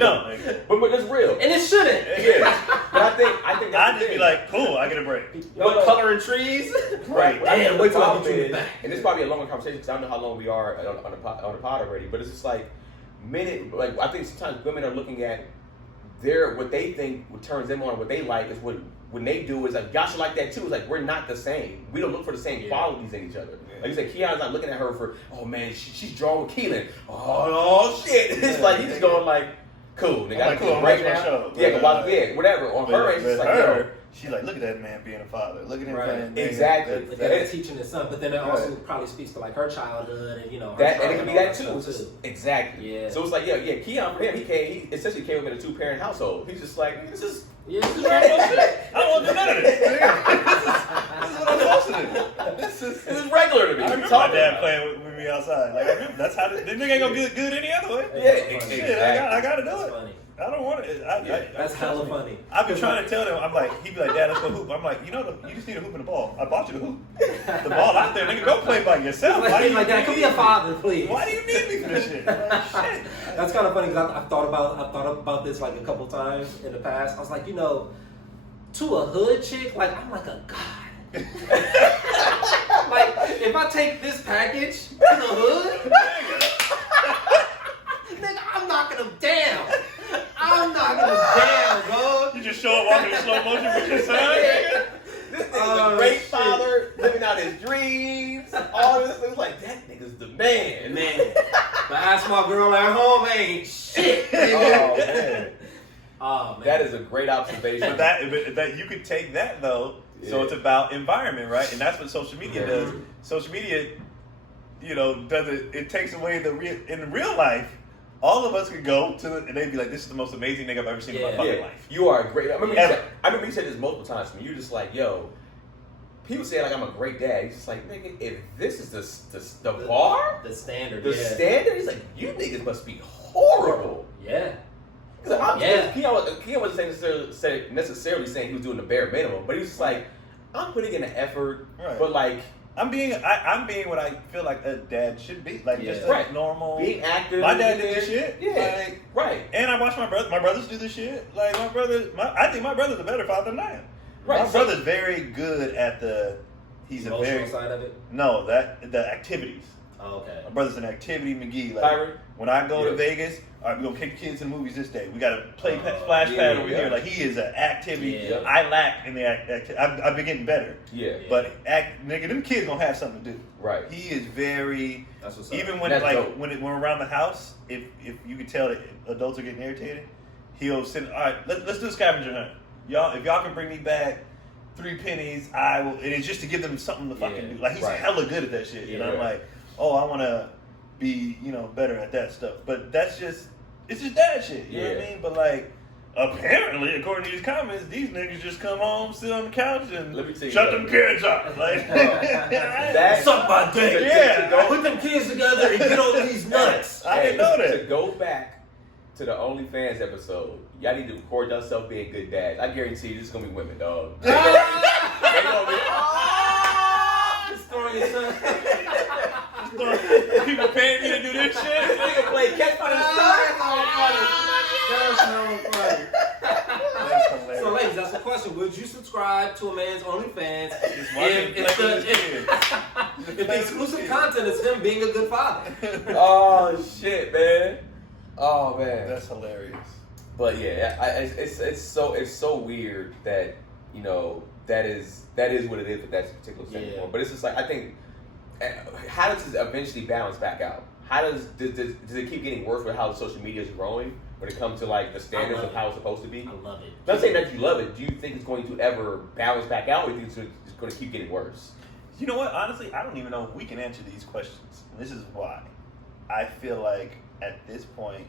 don't. But it's real, and it shouldn't. Yeah. But I think I'd just be like, cool, I get a break. But coloring trees, right? Damn, wait till I get you back. And this is probably a longer conversation because I don't know how long we are on the pod already. But it's just like like I think sometimes women are looking at what they think what turns them on, what they like is when they do is like, y'all should like that too. It's like, we're not the same. We don't look for the same qualities in each other. Like you said, Keon's not looking at her for, oh man, she's drawn with Keenan. Oh shit. It's like, he's just going like, cool. They got cool right now. Whatever. On her end, it's like, yo. She's like, look at that man being a father. Look at him playing. Exactly. They're teaching his son, but then it also probably speaks to like her childhood and that, and it can be that too. Exactly. Yeah. So it's like, Keon for him, he essentially came up in a 2-parent household. He's just like, this is shit. I don't want to do none of this. This is what I'm supposed to do. This is regular to me. I remember my dad playing with me outside. Like, I remember, that's how this nigga ain't gonna be good any other way. Yeah, Shit, I gotta do it. Funny. I don't want it. That's hella funny. I've been trying to tell them. I'm like, he'd be like, Dad, let's go hoop. I'm like, you just need a hoop and a ball. I bought you the hoop. The ball out there, nigga. Go play by yourself. Dad, come be a father, please. Why do you need me for this shit? Shit. That's kind of funny because I've thought about this like a couple times in the past. I was like, to a hood chick, like I'm like a god. Like if I take this package to the hood, nigga, I'm knocking them down. I'm knocking them down, bro. You just show up walking in slow motion with your son, nigga. This nigga's a great father, living out his dreams, all this. It's like, that nigga's the man. But ask my girl at home ain't shit. Oh, man. Oh, man. That is a great observation. But that you could take that though. Yeah. So it's about environment, right? And that's what social media does. Social media, does it. It takes away in real life. All of us could go to and they'd be like, "This is the most amazing thing I've ever seen in my fucking life." You are a great. I remember you said this multiple times to me. You're just like, "Yo." People say like I'm a great dad. He's just like, nigga, if this is the bar, the standard, standard, he's like, you niggas must be horrible. Yeah. Keon wasn't necessarily saying he was doing the bare minimum, but he was just like, I'm putting in an effort, but like I'm being what I feel like a dad should be, like just normal, being active. My dad did this shit, right. And I watch my brothers do this shit. Like I think my brother's a better father than I am. Right. My brother's very good at he's emotional a very side of it. No, the activities. Oh, okay. My brother's an activity McGee. Like Byron? when I go to Vegas, all right, we're gonna kick kids in the movies this day. We got a splash pad over here. Like he is an activity. Yeah. I lack in the activity. I've been getting better. Yeah. But nigga, them kids gonna have something to do. Right. He is very. That's what's up. Even when That's like dope. when we're around the house, if you can tell that adults are getting irritated, he'll send. All right, let's do a scavenger hunt. Y'all, if y'all can bring me back 3 pennies, I will. And it's just to give them something to fucking do. Like he's hella good at that shit. And I'm like, oh, I want to be better at that stuff. But that's just it's just dad shit. You know what I mean? But like. Apparently, according to these comments, these niggas just come home, sit on the couch, and shut them kids up. Like, suck my dick. Yeah, put them kids together and get over these nuts. I didn't know that. To go back to the OnlyFans episode, y'all need to record yourself being good dads. I guarantee you, this is gonna be women, dog. They gonna be. Destroying your son. People paying me to do this shit. Nigga play catch for the So, ladies, that's the question. Would you subscribe to a man's OnlyFans if the exclusive content is him being a good father? Oh shit, man. Oh man. That's hilarious. But yeah, it's so weird that that is what it is with that particular standpoint. But it's just like I think, how does this eventually balance back out? How does it keep getting worse with how social media is growing when it comes to like the standards of how it's supposed to be? I love it. I'm not saying that you love it. Do you think it's going to ever balance back out, or do you think it's going to keep getting worse? You know what? Honestly, I don't even know if we can answer these questions. And this is why. I feel like at this point,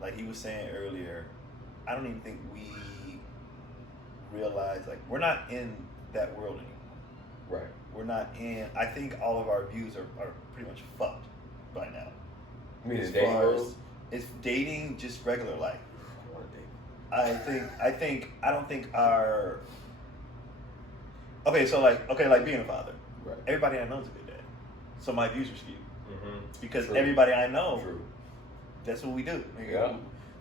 like he was saying earlier, I don't even think we realize, like, we're not in that world anymore. Right. We're not in, I think all of our views are pretty much fucked by now. You mean as the dating far world? as it's dating, just regular life. I want to date. I don't think our, like being a father. Right. Everybody I know is a good dad. So my views are skewed. Mm-hmm. Because True. everybody I know, True. that's what we do. Yeah.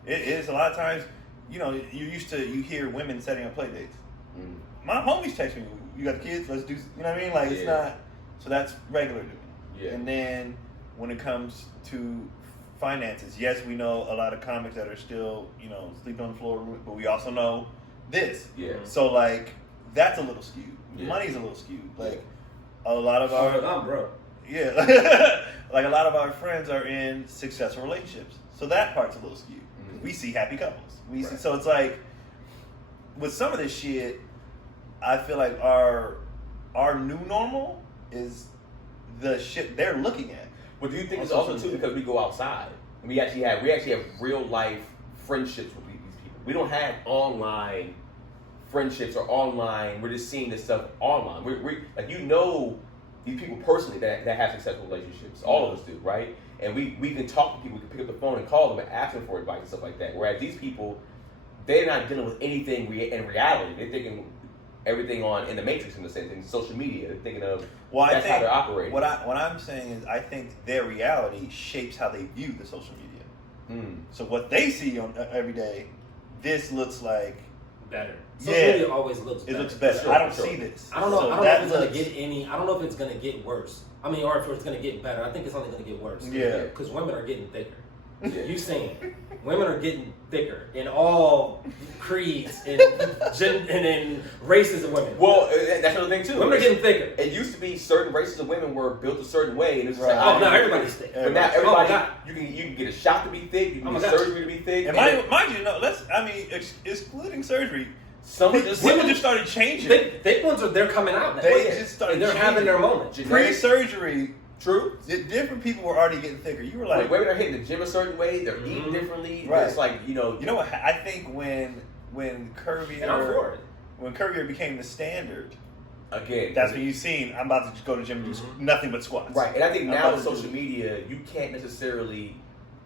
It is a lot of times, you hear women setting up play dates. Mm. My homies text me, you got the kids, let's do, you know what I mean? Like, it's not, so that's regular to me. Yeah. And then when it comes to finances, yes, we know a lot of comics that are still, sleeping on the floor, but we also know this. Yeah. So, like, that's a little skewed. Yeah. Money's a little skewed. Like, a lot of our... I'm broke. Yeah. Like, a lot of our friends are in successful relationships. So that part's a little skewed. Mm-hmm. We see happy couples. We see, Right. so it's like, with some of this shit, I feel like our new normal is the shit they're looking at. But do you think On it's also social too media. because we go outside? We actually have real life friendships with these people. We don't have online friendships or online. We're just seeing this stuff online. We like these people personally that have successful relationships. All of us do, right? And we can talk to people. We can pick up the phone and call them and ask them for advice and stuff like that. Whereas these people, they're not dealing with anything in reality. They're thinking everything in the matrix in the sense, in social media. They're thinking of that's how they're operating. What I'm saying is, I think their reality shapes how they view the social media. Mm. So what they see on every day, this looks like Better. Social media always looks it better. looks better. Sure, I don't sure. see this. I don't know. So I don't know that if it's looks- gonna get any. I don't know if it's gonna get worse. I mean, or if it's gonna get better. I think it's only gonna get worse. Yeah. Because women are getting thicker. Yeah. You saying women are getting thicker in all creeds and in races of women. Well, that's another thing too. Women are getting thicker. It used to be certain races of women were built a certain way, and it's just Right. like, Oh, now everybody's thick. But now Oh my everybody, God. you can get a shot to be thick, you can Oh my get God. surgery to be thick. And mind you, excluding surgery, some people just started changing. Thick ones they're coming out now. They just started and they're changing. having their moment. Pre-surgery, True. different people were already getting thicker. You were like, Women are hitting the gym a certain way, they're eating differently. Right. It's like, you know what? I think when And I'm curvier for it. when curvier became the standard, again, that's when you seen I'm about to just go to the gym and do nothing but squats. right. And I think I'm now about with to social do- media, you can't necessarily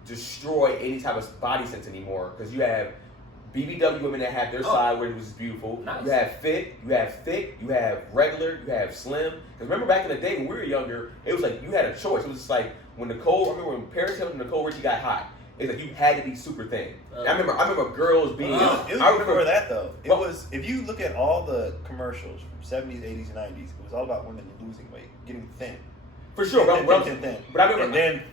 destroy any type of body sense anymore because you have BBW women that have their side where it was beautiful. Nice. You have fit, you have thick, you have regular, you have slim. Because remember back in the day when we were younger, it was like you had a choice. It was just like I remember when Paris Hilton and Nicole Richie got hot. It's like you had to be super thin. And I remember girls being. It was I remember before that though. It Well- was if you look at all the commercials from 70s, 80s, 90s, it was all about women losing weight, getting thin. For sure, thin, but I remember. And then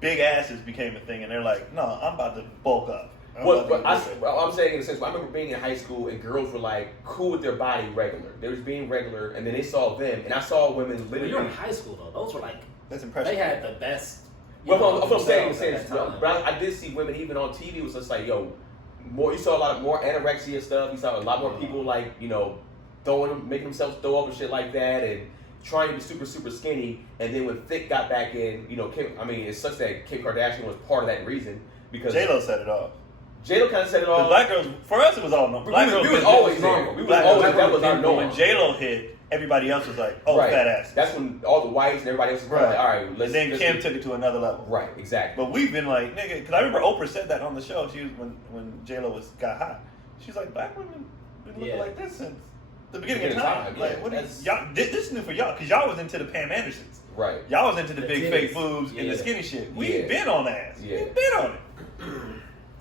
big asses became a thing, and they're like, no, I'm about to bulk up. I'm saying in a sense, I remember being in high school and girls were like cool with their body regular. They was being regular, and then they saw them, and I saw women literally. When you were in high school though, those were like that's impressive. They had the best. Well, I'm saying in a sense, but I did see women even on TV. It was just like, yo, more. You saw a lot of more anorexia stuff. You saw a lot more people like making themselves throw up and shit like that, and trying to be super, super skinny. And then when thick got back in, it sucks that Kim Kardashian was part of that reason because J-Lo set it off. J-Lo kind of said it all. The black girls, for us, it was all normal. We was always normal. We was always, that was our norm. When J-Lo hit, everybody else was like, oh, fat ass. That's when all the whites and everybody else was like, all right, let's. And then Kim took it to another level. Right, exactly. But we've been like, nigga, because I remember Oprah said that on the show. She was when J-Lo got hot. She's like, black women been looking like this since the beginning of time. Like, what is y'all? This is new for y'all because y'all was into the Pam Andersons. Right. Y'all was into the big fake boobs and the skinny shit. We've been on ass. Yeah. We've been on it.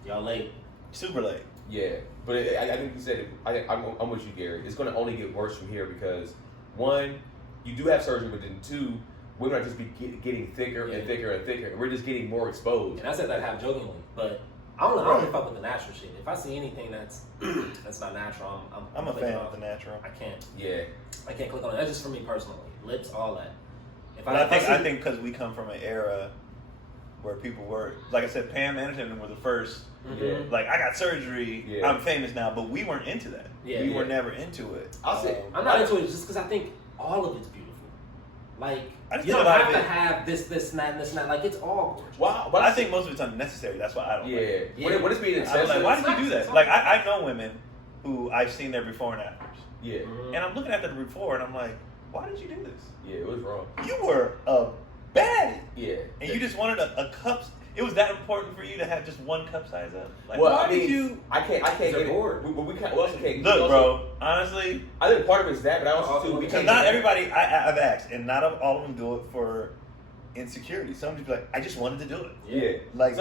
Y'all late. Super late. Yeah, but I think you said it. I'm with you, Gary. It's going to only get worse from here because one, you do have surgery, but then two, women are just getting thicker and thicker and thicker, and we're just getting more exposed. And I said that half jokingly, but I don't really fuck with the natural shit. If I see anything that's not natural, I'm a fan of the natural. I can't. Yeah. I can't click on it. That's just for me personally. Lips, all that. I think because we come from an era where people were, like I said, Pam Anderson were the first. Yeah. Like, I got surgery, I'm famous now, but we weren't into that. Yeah, we were never into it. I'll say, I'm not into it just because I think all of it's beautiful. Like, you don't have to have this, and that, and this, and that. Like, it's all gorgeous. Wow, but I think most of it's unnecessary. That's why I don't like it. Yeah. What is being excessive? Like, why did you do that? Like, I know women who I've seen their before and afters. Yeah. And I'm looking at the before, and I'm like, why did you do this? Yeah, it was wrong. You were a baddie. Yeah. And you just wanted a cup. It was that important for you to have just one cup size up? Like, well, why did you? I can't get it. We can't. Look, bro. Honestly, I think part of it is that, but I also too. Because not everybody. I've asked, and not all of them do it for insecurity. Some people like, I just wanted to do it. Yeah. Like,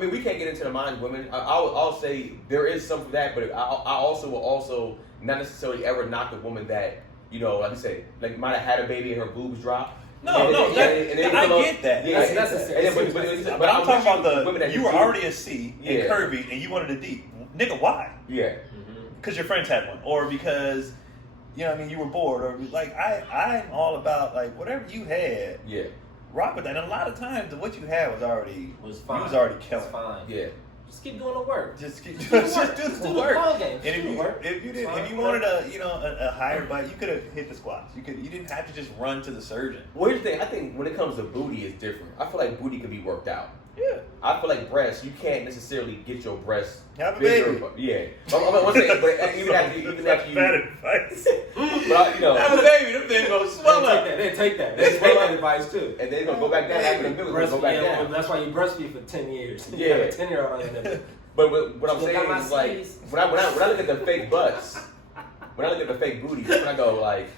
we can't get into the minds of women. I'll say there is some of that, but I also will not necessarily ever knock a woman that like you say, like might have had a baby and her boobs drop. I get that. Yeah, that's necessary. But I'm talking about women that you were already a C and curvy and you wanted a D. Nigga, why? Yeah. Because your friends had one, or because you were bored, or like I'm all about like whatever you had. Yeah. Rock with that. And a lot of times, what you had was already fine. You was already killing. It's fine. Yeah. Just keep doing the work. Just do the work. And if you wanted a higher butt, you could have hit the squats. You didn't have to just run to the surgeon. Well, here's the thing. I think when it comes to booty, it's different. I feel like booty can be worked out. Yeah. I feel like breasts, you can't necessarily get your breasts have a bigger. baby. Yeah. I'm saying, but even after you. Bad advice. But have a baby, them things gonna swell up. They take that advice too. And they're gonna go back down after the middle. Go back down. That's why you breastfeed for 10 years. You have a 10-year-old on your nipple. But what I'm saying is like when I look at the fake butts, when I look at the fake booties, when I go like,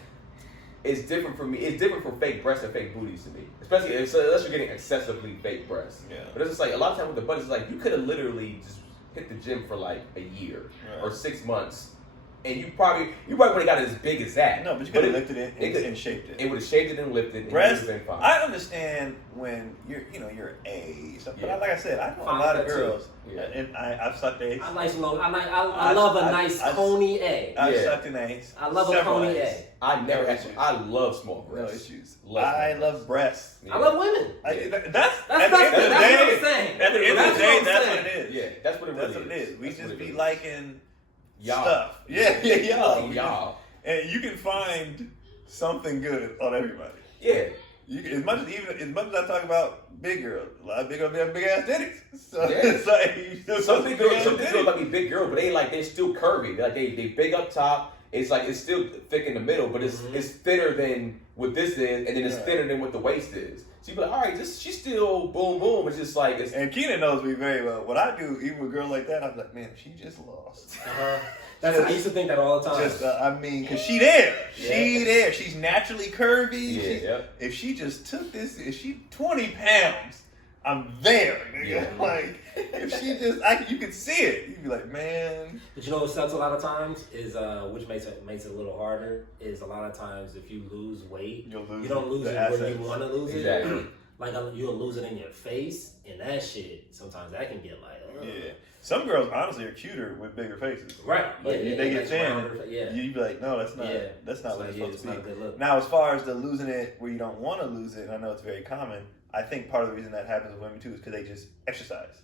it's different for me. It's different for fake breasts and fake booties to me, especially unless you're getting excessively fake breasts. Yeah. But it's just like a lot of times with the butts, it's like you could have literally just hit the gym for like a year or 6 months. And you probably would have got it as big as that. No, but you could have lifted it and shaped it. It would have shaped it and lifted it. Breast, been fine. I understand when you're A. So, but like I said, I know a lot of girls, and I've sucked A's. I love a nice coney A. I've sucked an A's. I love a coney A. I never had. I love small breasts. No issues. I love breasts. I love women. That's what I'm saying. At the end of the day, that's what it is. Yeah, that's what it really is. That's what it is. We just be liking y'all. Stuff. Yeah, y'all. And you can find something good on everybody. Yeah. As much as I talk about big girls, a lot of big girls have big ass titties. So yeah. It's like some big girls might be big girls, but they're still curvy. Like they big up top. It's like it's still thick in the middle, but it's thinner than what this is, and then it's thinner than what the waist is. So you be like, all right, she's still boom boom. It's just like and Keenan knows me very well. What I do, even with a girl like that, I'm like, man, she just lost. I used to think that all the time. Because she there. She there. She's naturally curvy. Yeah, If she just took this, if she 20 pounds, I'm there, nigga. Yeah. Like, if she just, you could see it. You'd be like, man. But you know what sucks a lot of times is, which makes it a little harder, is a lot of times if you lose weight, you don't lose it where you want to lose it. Like you'll lose it in your face, and that shit, sometimes that can get like, yeah. Some girls honestly are cuter with bigger faces. Right. Like, they get thin. Yeah. You'd be like, no, that's not what it's supposed to be. Now, as far as the losing it where you don't want to lose it, and I know it's very common, I think part of the reason that happens with women too is because they just exercise.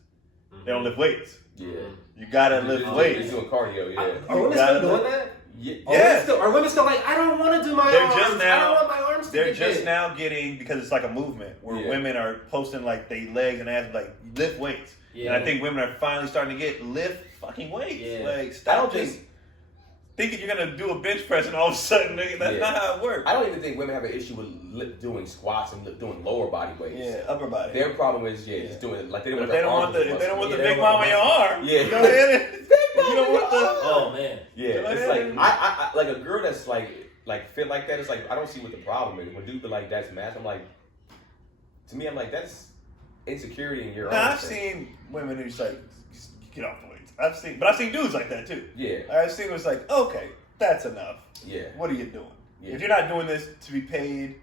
Mm-hmm. They don't lift weights. Yeah. You gotta lift weights. You're doing cardio, yeah. Are women still doing that? Yeah. Are women still like, I don't want to do my arms. I don't want my arms to They're get just big. now getting, because it's like a movement where women are posting like they legs and ass like lift weights. Yeah. And I think women are finally starting to get lift fucking weights. Yeah. Like stop just thinking you're gonna do a bench press and all of a sudden that's not how it works. I don't even think women have an issue with doing squats and doing lower body weights. Yeah, upper body. Their problem is just doing it like they don't want the big mama on your arm. Yeah. You know what I mean? You don't want the oh man. Yeah. It's like I like a girl that's like fit like that. It's like I don't see what the problem is. When dudes be like that's mass, I'm like, to me I'm like that's insecurity in your own. I've seen women who's like get off the weights. I've seen dudes like that too. Yeah. I've seen it's like, okay, that's enough. Yeah. What are you doing? Yeah. If you're not doing this to be paid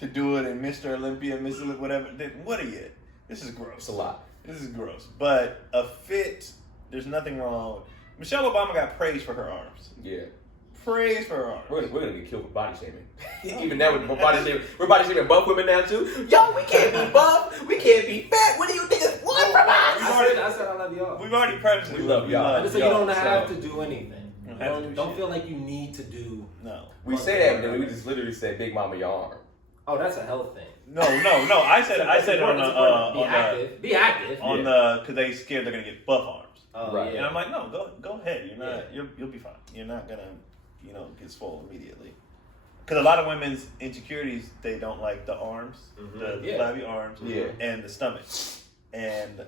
to do it and Mr. Olympia, Mr. whatever, then what are you? This is gross. It's a lot. This is gross. But a fit, there's nothing wrong. Michelle Obama got praised for her arms. Yeah. Praise for her arms. We're gonna get killed for body shaming. Even now with body shaming, we're body shaming buff women now too. Yo, we can't be buff, we can't be fat. What do you think is one from us? I said I love y'all. We've already prefaced it. We love y'all. So you don't have to do anything. Don't feel like you need to do. No. We say that, but then we just literally said, "Big mama, your arm." Oh, that's a health thing. No. I said on be active. On the because they scared they're gonna get buff arms. Right. Yeah. And I'm like, no, go ahead. You're not. You'll be fine. You're not gonna, get swollen immediately. Because a lot of women's insecurities, they don't like the arms, the flabby arms, and the stomach, and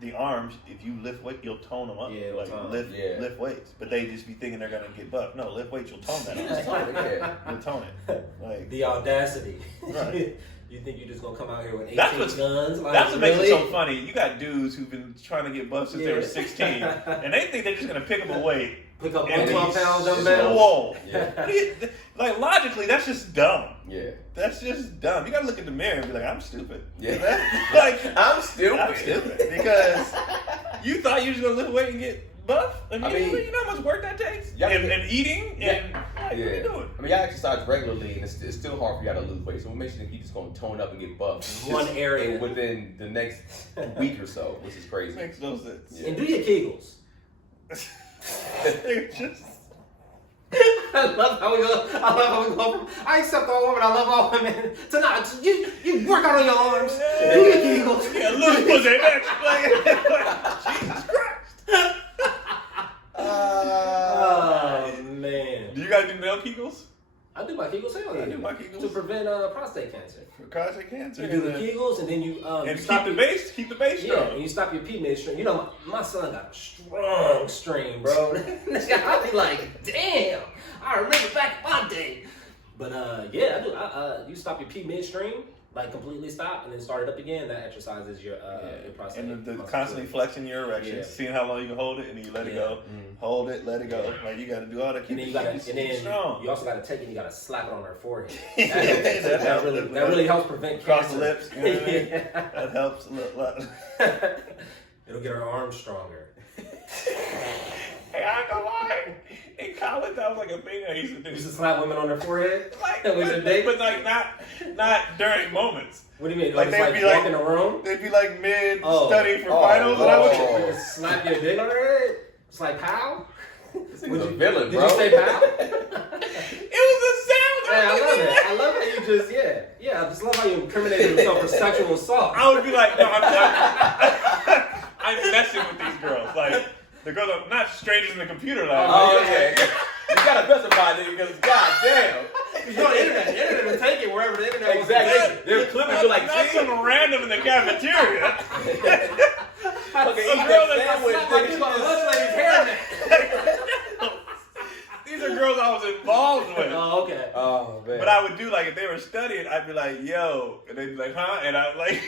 the arms. If you lift weight, you'll tone them up. Yeah, lift weights. But they just be thinking they're gonna get buff. No, lift weights, you'll tone that. You'll tone it. Like the audacity. Right. You think you're just gonna come out here with 18 That's guns? what makes it so funny. You got dudes who've been trying to get buff since they were 16, and they think they're just gonna pick up a weight. Pick up 12 pounds dumbbell. Whoa. Yeah. Like, logically, that's just dumb. Yeah. That's just dumb. You gotta look in the mirror and be like, I'm stupid. Yeah. Like, I'm stupid. I'm stupid. Because you thought you were just gonna lift weight and get buff? You know how much work that takes? And eating? And what are you doing? I mean, y'all exercise regularly, and it's still hard for y'all to lose weight. So what makes you think you're just gonna tone up and get buff? One area. Within the next week or so, which is crazy. Makes no sense. Yeah. And do your Kegels. They're just... I love how we go. I accept all women. I love all women. Tonight, you work out on your arms. Do your Kegels. Yeah, look, pussy, Jesus Christ. Oh man. Do you guys do male Kegels? I do my Kegels. Hell yeah. I do my Kegels to prevent prostate cancer. For prostate cancer. You do the Kegels, and then you keep the base strong. Yeah, and you stop your P midstream. You know, my son got a strong stream, bro. I be like, damn. I remember back in my day. But yeah, I do. You stop your P midstream, like completely stop, and then start it up again. That exercises your prostate. And the constantly flexing your erections, seeing how long you can hold it, and then you let it go. Hold it, let it go. Like you got to do all that. And then you also got to take it. You got to slap it on her forehead. That really helps prevent across cancer. the lips. You know what I mean? That helps a lot. It'll get her arms stronger. Hey, I ain't gonna lie. In college, that was like a thing I used to do. You used to slap women on their forehead? But like not during moments. What do you mean? Like they'd be like in a room? They'd be like mid study for finals, and I would slap your dick on her head. It's like pow. This is a villain, bro. Did you say pow? It was a sound. Man, I love it. I love how you just I just love how you incriminated yourself for sexual assault. I would be like, no, I'm messing with these girls, like. The girls are not strangers in the computer lab. Oh, okay. You gotta specify that because goddamn. You know, the internet will take it wherever the internet wants to take it. They're clipping you like not some random in the cafeteria. Okay, girl These are girls I was involved with. Oh, okay. Oh man. But I would do like if they were studying, I'd be like, "Yo," and they'd be like, "Huh?" And I would like,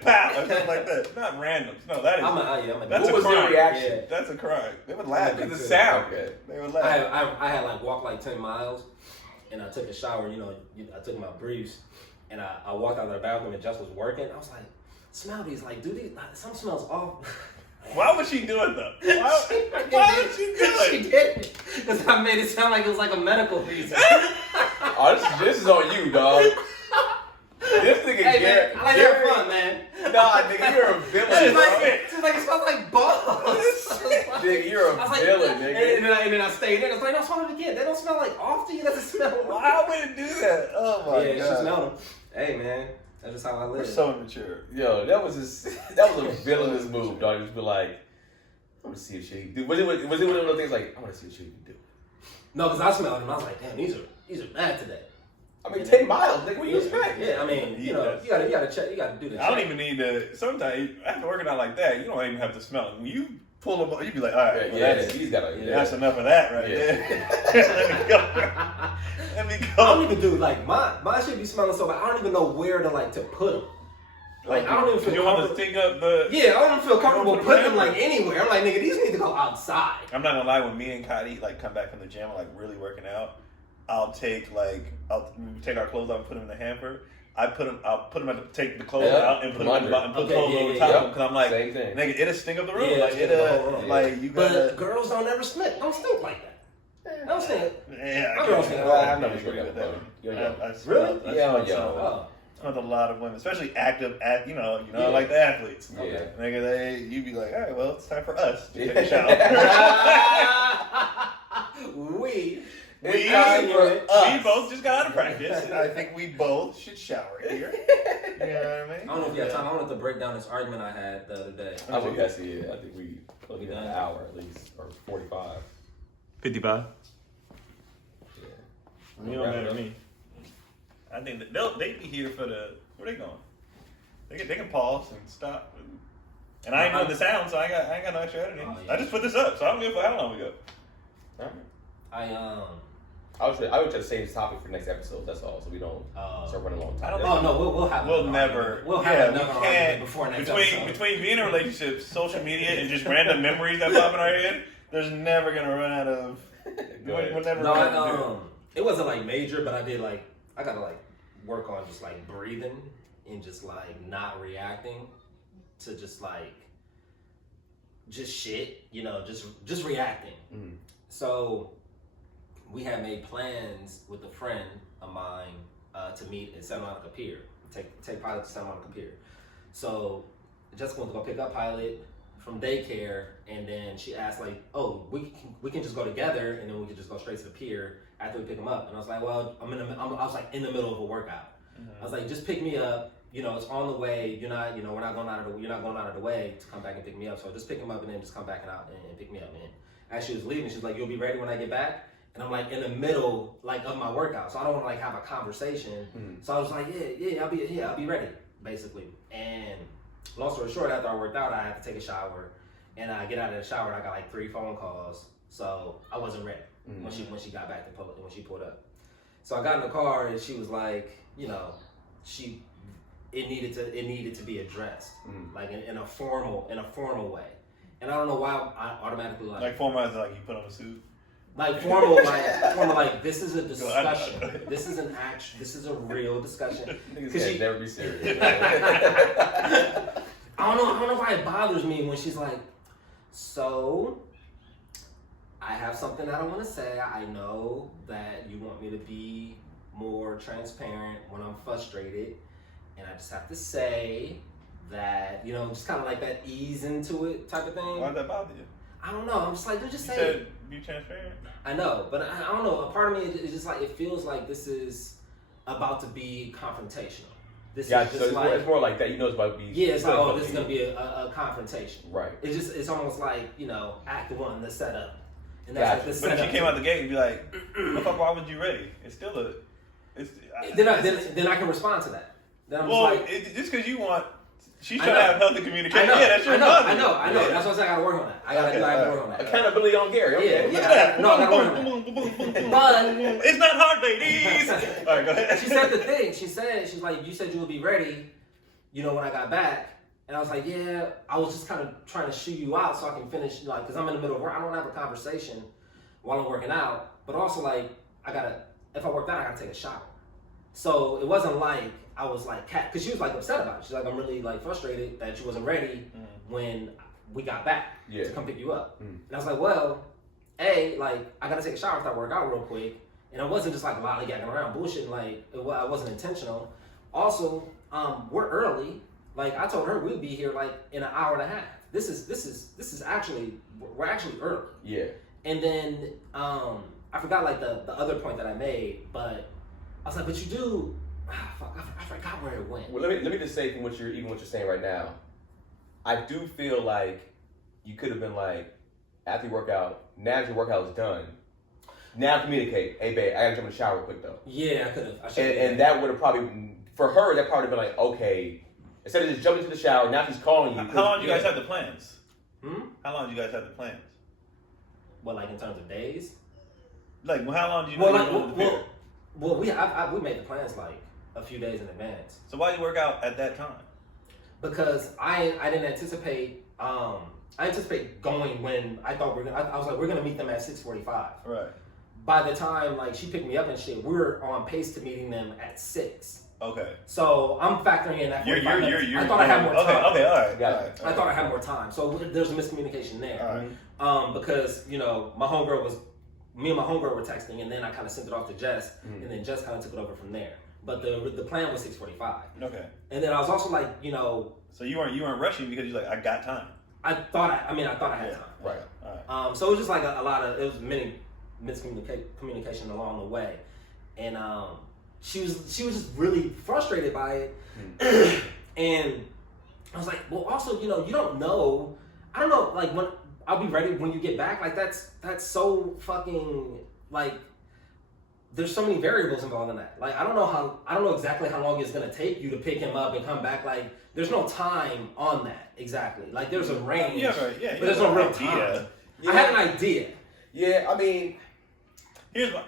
"Pow," or something like that. Not randoms. No, that is. That's what was their reaction? Yeah. That's a crime. They would laugh because the sound. Okay. They would laugh. I had like walked like 10 miles, and I took a shower. I took my briefs, and I walked out of the bathroom, and Jess was working. I was like, "Smell these? Like, do these? Some smells off." Why would she do it though? Why would she do it? She did it because I made it sound like it was like a medical reason. Oh, this is on you, dog. This nigga Garrett. I like having fun, man. Nah, nigga, you're a villain. She's like, it smells like balls. Nigga, you're a villain, nigga. And then I stayed in. I was like, no, smell it again. They don't smell like off to you. That doesn't smell. Why would it do that? Oh my god. Yeah, she smelled them. Hey, man. That's just how I live. We're so immature. Yo, that was a villainous move, dog. Just be like, I want to see a shit you do. Was it one of those things like, I want to see a shit you do? No, because I smelled them. I was like, damn, these are bad today. I mean, 10 miles, nigga. What do you expect? Yeah, I mean, you gotta check. You gotta do the check. I don't even need to. Sometimes after working out like that, you don't even have to smell it. When you pull them, you be like, all right, that's enough of that right there. Let me go. Let me go. I don't even do like my shit be smelling so bad. I don't even know where to put them. Like I don't even feel. You want to stick up the? Yeah, I don't feel comfortable putting them like anywhere. I'm like, nigga, these need to go outside. I'm not gonna lie. When me and Cody like come back from the gym, like really working out, I'll take our clothes out and put them in the hamper. I'll put them take the clothes out and put them in the bottom, put clothes over top of them because I'm like, nigga, it'll stink up the room. Like you gotta. But girls don't ever stink like that. Don't stink. Yeah, my girls stink. I'm not sure about that one. Really? Yeah. With a lot of women, especially active, like the athletes. Yeah. Nigga, you be like, all right, well, it's time for us to take a shower. We both just got out of practice, and I think we both should shower here. You know what I mean? I don't know if you have time. I wanted to break down this argument I had the other day. I think that's it. I think we looking at an hour at least, or 45. 55. Yeah. You don't matter to me. I think that they'd be here for the. Where they going? They can pause and stop. And I ain't doing the sound, so I ain't got no extra editing. Oh, yeah. I just put this up, so I don't give a fuck how long we go. All right. I would try to save this topic for next episode. That's all, so we don't start running a long time. We'll have. We'll never. We'll have we can't before next episode. Between being in a relationship, social media, and just random memories that pop in our head, there's never gonna run out of. We'll never. It wasn't like major, but I gotta like work on just like breathing and just like not reacting to just shit, just reacting. Mm-hmm. So we had made plans with a friend of mine to meet at Santa Monica Pier, take Pilot to Santa Monica Pier. So Jessica went to go pick up Pilot from daycare, and then she asked like, "Oh, we can just go together, and then we can just go straight to the pier after we pick him up." And I was like, "Well, I was like in the middle of a workout." Mm-hmm. I was like, "Just pick me up. It's on the way. You're not going out of the way to come back and pick me up. So just pick him up and then just come back and pick me up." And as she was leaving, she's like, "You'll be ready when I get back." And I'm like in the middle of my workout, so I don't want to like have a conversation. Mm-hmm. So I was like, I'll be ready, basically. And long story short, after I worked out, I had to take a shower, and I get out of the shower, and I got like 3 phone calls, so I wasn't ready when she got back when she pulled up. So I got in the car, and she was like, it needed to be addressed, like in a formal way. And I don't know why I automatically like formal as like you put on a suit. Like formal, like this is a discussion. This is an action. This is a real discussion. Niggas can't never be serious. I don't know why it bothers me when she's like, "So, I have something that I want to say. I know that you want me to be more transparent when I'm frustrated, and I just have to say that, just kind of like that ease into it type of thing." Why'd that bother you? I don't know. I'm just like, dude, just say it. Be transparent. I know, but I don't know. A part of me is just like, it feels like this is about to be confrontational. This is just it's more like that. It's about to be. Yeah, it's like, this is gonna be a confrontation. Right. It's almost like Act 1, the setup. And that's like the setup. But if you came out the gate and be like, why would you ready? It's still a. Then I can respond to that. Then I'm just because you want She's trying to have healthy communication. I know, Yeah, that's your mother. I know. Yeah. That's what I said. I gotta work on that. I gotta work on that. Accountability on Gary. Okay. Yeah. No, I gotta work on that. But it's not hard, ladies. All right, go ahead. she said the thing. She's like, you said you would be ready, when I got back. And I was like, yeah, I was just kind of trying to shoot you out so I can finish, because I'm in the middle of work. I don't have a conversation while I'm working out. But also, like, if I worked out, I gotta take a shower. So it wasn't like I was like, because she was like upset about it. She's like, I'm really like frustrated that you wasn't ready when we got back to come pick you up. And I was like, well, I gotta take a shower after I work out real quick. And it wasn't just like lollygagging around bullshitting, like, I wasn't intentional. Also, we're early. Like, I told her we'd be here like in an hour and a half. This is actually, we're actually early. Yeah. And then I forgot like the other point that I made, but I was like, but you do, fuck, I forgot where it went. Well, let me just say from what you're saying right now, I do feel like you could have been like, after your workout, now that your workout is done, now communicate. Hey, babe, I gotta jump in the shower real quick though. Yeah, I could have. And that would have probably, for her, that probably been like, okay, instead of just jumping into the shower, now she's calling you. How long do you guys have the plans? How long do you guys have the plans? What, like in terms of days? Like, how long do you know Well, we made the plans like a few days in advance. So why did you work out at that time? Because I didn't anticipate. I anticipate going when I thought I was like, we're gonna meet them at 6:45. Right. By the time like she picked me up and shit, we were on pace to meeting them at 6. Okay. So I'm factoring in that. I thought I had more time. Okay, all right. I thought I had more time. So there's a miscommunication there. All right. Because me and my homegirl were texting, and then I kind of sent it off to Jess, and then Jess kind of took it over from there. But the plan was 6:45. Okay. And then I was also like, So you weren't rushing because you're like, I got time. I thought I had time. Right. All right. So it was just like it was many miscommunication along the way, and she was just really frustrated by it, and I was like, well, also, you don't know. I don't know, like when I'll be ready when you get back. Like that's so fucking like. There's so many variables involved in that. Like I don't know exactly how long it's gonna take you to pick him up and come back. Like there's no time on that exactly. Like there's a range. Yeah, right. Yeah. But there's no real time. Yeah. I had an idea. Yeah, I mean,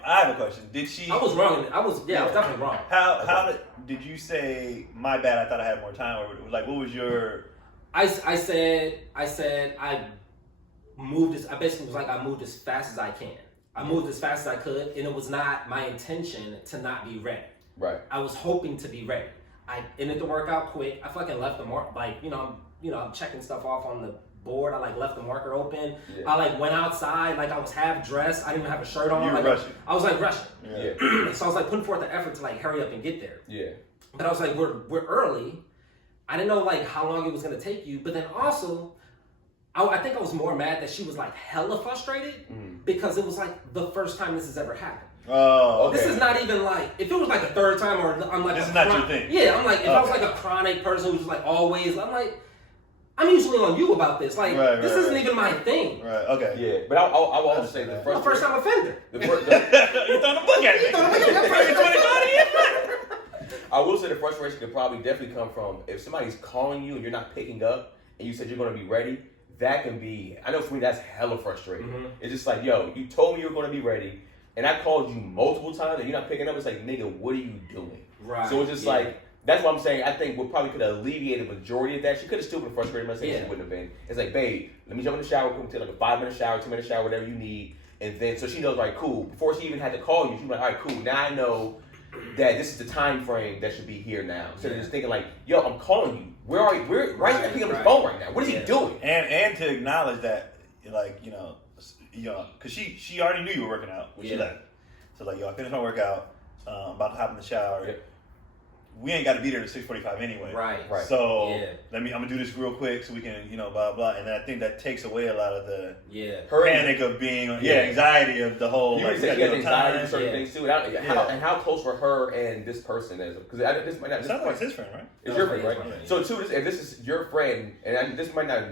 I have a question. Did she? I was wrong. I was definitely wrong. How did you say my bad? I thought I had more time. Or like, what was your? I said I moved as I basically was like I moved as fast as I can. I moved as fast as I could, and it was not my intention to not be ready. Right. I was hoping to be ready. I ended the workout quick. I fucking left the mark, I'm checking stuff off on the board. I left the marker open. Yeah. I went outside I was half dressed. I didn't even have a shirt on. You were rushing. I was rushing. Yeah. So I was putting forth the effort to hurry up and get there. Yeah. But I was we're early. I didn't know how long it was gonna take you. But then also, I think I was more mad that she was hella frustrated because it was the first time this has ever happened. Oh, okay. This is not even if it was a third time or I'm this is not your thing. Yeah, I'm if I was a chronic person who's always, I'm usually on you about this. This isn't even my thing. Right. Okay. Yeah, but I will also say the first time offender. You throwing a book at me. I will say the frustration could probably definitely come from if somebody's calling you and you're not picking up and you said you're going to be ready. That can be, I know for me, that's hella frustrating. Mm-hmm. It's just yo, you told me you were going to be ready, and I called you multiple times, and you're not picking up. It's nigga, what are you doing? Right. So it's just that's what I'm saying. I think we probably could have alleviated the majority of that. She could have still been frustrated. I'm saying she wouldn't have been. It's babe, let me jump in the shower, come take a 5-minute shower, 2-minute shower, whatever you need. And then, so she knows, cool. Before she even had to call you, she was all right, cool. Now I know that this is the time frame that should be here now. Instead of just thinking yo, I'm calling you. Where are you? Why is he picking up his phone right now? What is he doing? And to acknowledge that, because she already knew you were working out when she left. So I finished my workout, about to hop in the shower. Yep. We ain't got to be there at 6:45 anyway. Right. So I'm gonna do this real quick so we can, blah blah. And I think that takes away a lot of the panic of being, anxiety of the whole. You said she has anxiety for certain things too. And how close were her and this person is? Because this might not. Sounds like his friend, right? It's your friend, right? So too, if this is your friend, and this might not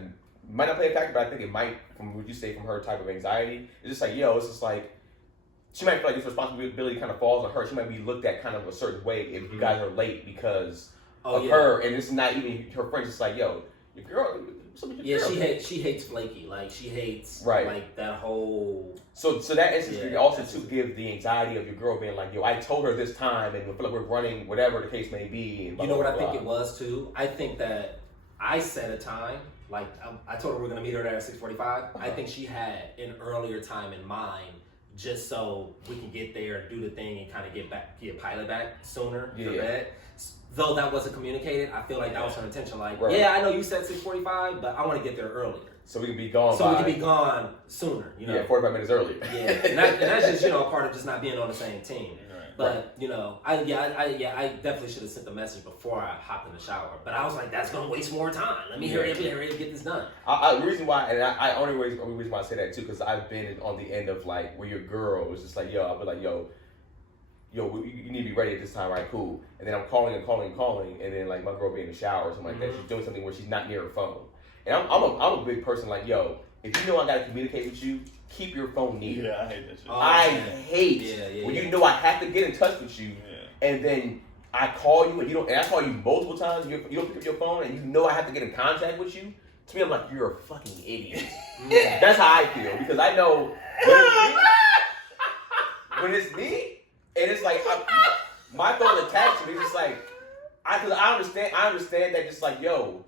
play a factor, but I think it might, from what you say, from her type of anxiety. It's just yo, it's just she might feel this responsibility kind of falls on her. She might be looked at kind of a certain way if you guys are late because of her, and it's not even her friends. It's like, yo, your girl. She hates flaky. Like she hates like that whole. So that instance also to give the anxiety of your girl being like, yo, I told her this time, and I feel like we're running whatever the case may be. And blah, you know blah, what blah, I think it was too. I think that I set a time. Like I told her we're gonna meet her there at 6:45. I think she had an earlier time in mind, just so we can get there, do the thing, and kind of get pilot back sooner for bed. Though that wasn't communicated, I feel like that was her intention. Like, I know you said 6:45, but I want to get there earlier. So we can be gone. So we can be gone sooner. You know, 45 minutes earlier. Yeah, and that's just a part of just not being on the same team. But I definitely should have sent the message before I hopped in the shower. But I was like, that's gonna waste more time. Let me hurry up and get this done. The reason why, and I only reason why I say that too, because I've been on the end of like where your girl was just like, yo, I'll be like, yo, you need to be ready at this time, right? Cool. And then I'm calling, and then like my girl be in the shower or something like that. She's doing something where she's not near her phone. And I'm a big person like, yo, if you know I gotta communicate with you, keep your phone near. Yeah, I hate that shit. I hate when you know I have to get in touch with you, and then I call you and you don't. And I call you multiple times. You don't pick up your phone, and you know I have to get in contact with you. To me, I'm like, you're a fucking idiot. That's how I feel because I know when it's me. And it's like my phone attached to me. It's just like I understand that. Just like, yo,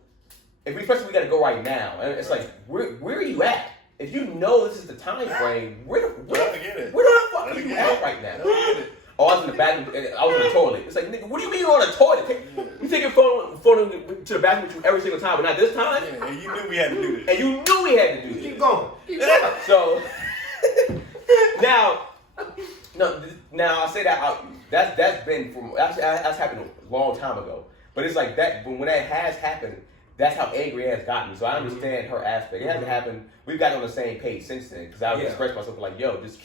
especially we got to go right now. And it's like, where are you at? If you know this is the time frame, where the fuck are you at right now? Oh, I was in the bathroom. I was in the toilet. It's like, nigga, what do you mean you're on the toilet? You take your phone to the bathroom with you every single time, but not this time. Yeah, and you knew we had to do this. And you knew we had to do this. Keep going. So now I say that's been that's happened a long time ago. But it's like that when that has happened, that's how angry it has gotten me. So I understand her aspect. It hasn't happened. We've gotten on the same page since then because I would express myself like, yo, just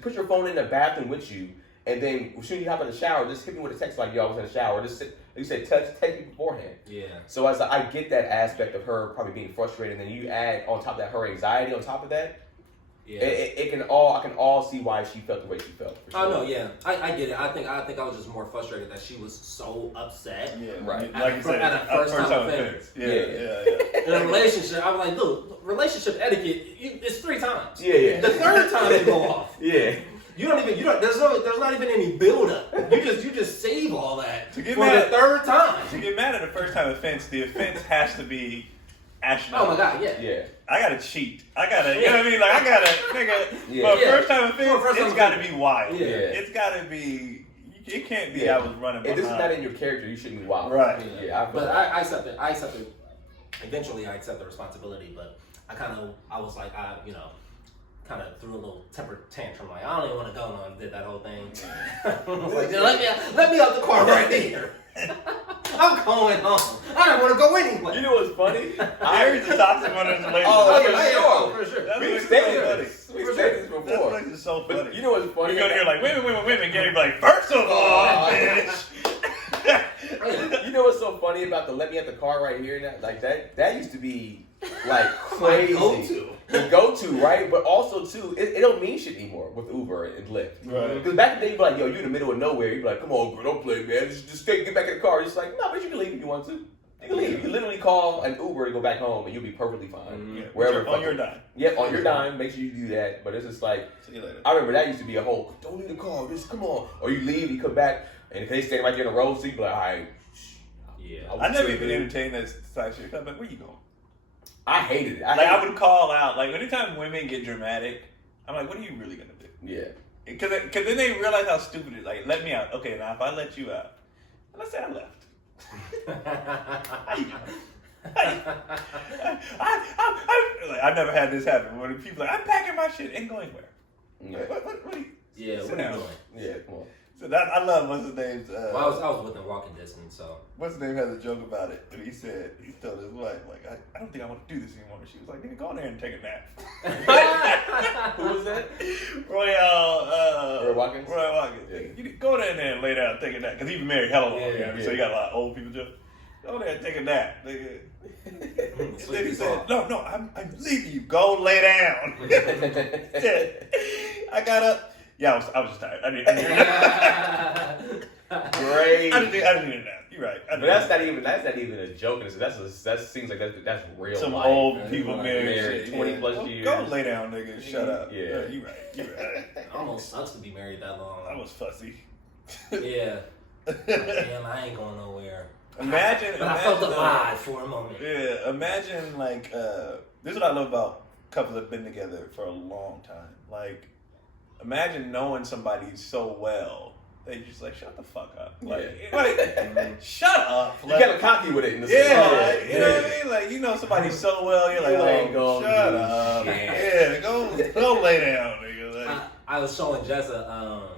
put your phone in the bathroom with you, and then as soon as you hop in the shower, just hit me with a text like, yo, I was in the shower. Just sit, like you said, text me beforehand. Yeah. So as I get that aspect of her probably being frustrated, and then you add on top of that her anxiety on top of that. Yeah. I can all see why she felt the way she felt. Sure. Oh no, yeah, I get it. I think I was just more frustrated that she was so upset. Yeah, right. Like you said, at a first time offense. Yeah. In a relationship, I'm like, look, relationship etiquette, it's 3 times. Yeah. The third time you go off. Yeah. There's not even any build up. You just save all that to get for the third time. To get mad at a first time offense, the offense has to be astronomical. Oh my god, yeah. I gotta cheat. You know what I mean? Like I gotta, nigga. But first time offense, it's gotta be wild. Yeah. It's gotta be. It can't be. I was running behind. If this is not in your character, you shouldn't be wild. Right. Yeah. I accept it. Eventually, I accept the responsibility, but I was like, kind of threw a little temper tantrum. Like, I don't even want to go on. Did that whole thing. I was like, let me out the car right here. I'm going home. I don't want to go anywhere. You know what's funny? Harry's the toxic one in the relationship. Oh, for sure. We've stated this before. That place is so funny. But you know what's funny? You go here like, women. Gary be like, first of all, bitch. You know what's so funny about the let me at the car right here? Now? Like that used to be like crazy. The go-to, right? But also too, it don't mean shit anymore with Uber and Lyft. Right. Because back in the day, you'd be like, yo, you in the middle of nowhere. You'd be like, come on, bro, don't play, man. Just get back in the car. It's like, no, but you can leave if you want to. You can leave. You literally call an Uber to go back home, and you'll be perfectly fine. Yeah. Wherever. On your dime. Yep, on your dime. Make sure you do that. But it's just like, see you later. I remember that used to be a whole, don't leave the car. Just come on. Or you leave, you come back, and if they stay right there in the road, so you be like, all right. Yeah. I never even entertained that type shit. I'm like, where you going? I hated it. I would call out. Like, anytime women get dramatic, I'm like, what are you really going to do? Yeah. Because then they realize how stupid it is. Like, let me out. Okay, now if I let you out, let's say I left. I've never had this happen. When people are like, I'm packing my shit, ain't going anywhere. Yeah. What are you? Yeah, what are you doing? Yeah, come on. So I love what's his name's. Well, I was within walking distance, so. What's his name has a joke about it. And he told his wife, like, I don't think I want to do this anymore. She was like, nigga, go in there and take a nap. Who was that? Roy Watkins. Roy Watkins. Yeah. You go down there and lay down and take a nap. Because he's been married hella long. So you got a lot of old people just go there and take a nap. Nigga. And then he said, no, I'm leaving you. Go lay down. I got up. Yeah, I was just tired. Great. I didn't need that. You're right. But that's not even a joke. That seems like that's real. Some life. old people married 20 plus years. Go lay down, nigga. Shut up. Yeah. You're right. It almost sucks to be married that long. I was fussy. Yeah. Damn, I ain't going nowhere. Imagine I felt alive for a moment. Yeah, imagine like this is what I love about couples that have been together for a long time. Like, imagine knowing somebody so well that you're just like, shut the fuck up. Like, shut up. You kind of cocky with it in the you know what I mean? Like, you know somebody so well, you're like, shut up. Yeah, go lay down, nigga. Like, I was showing Jessa,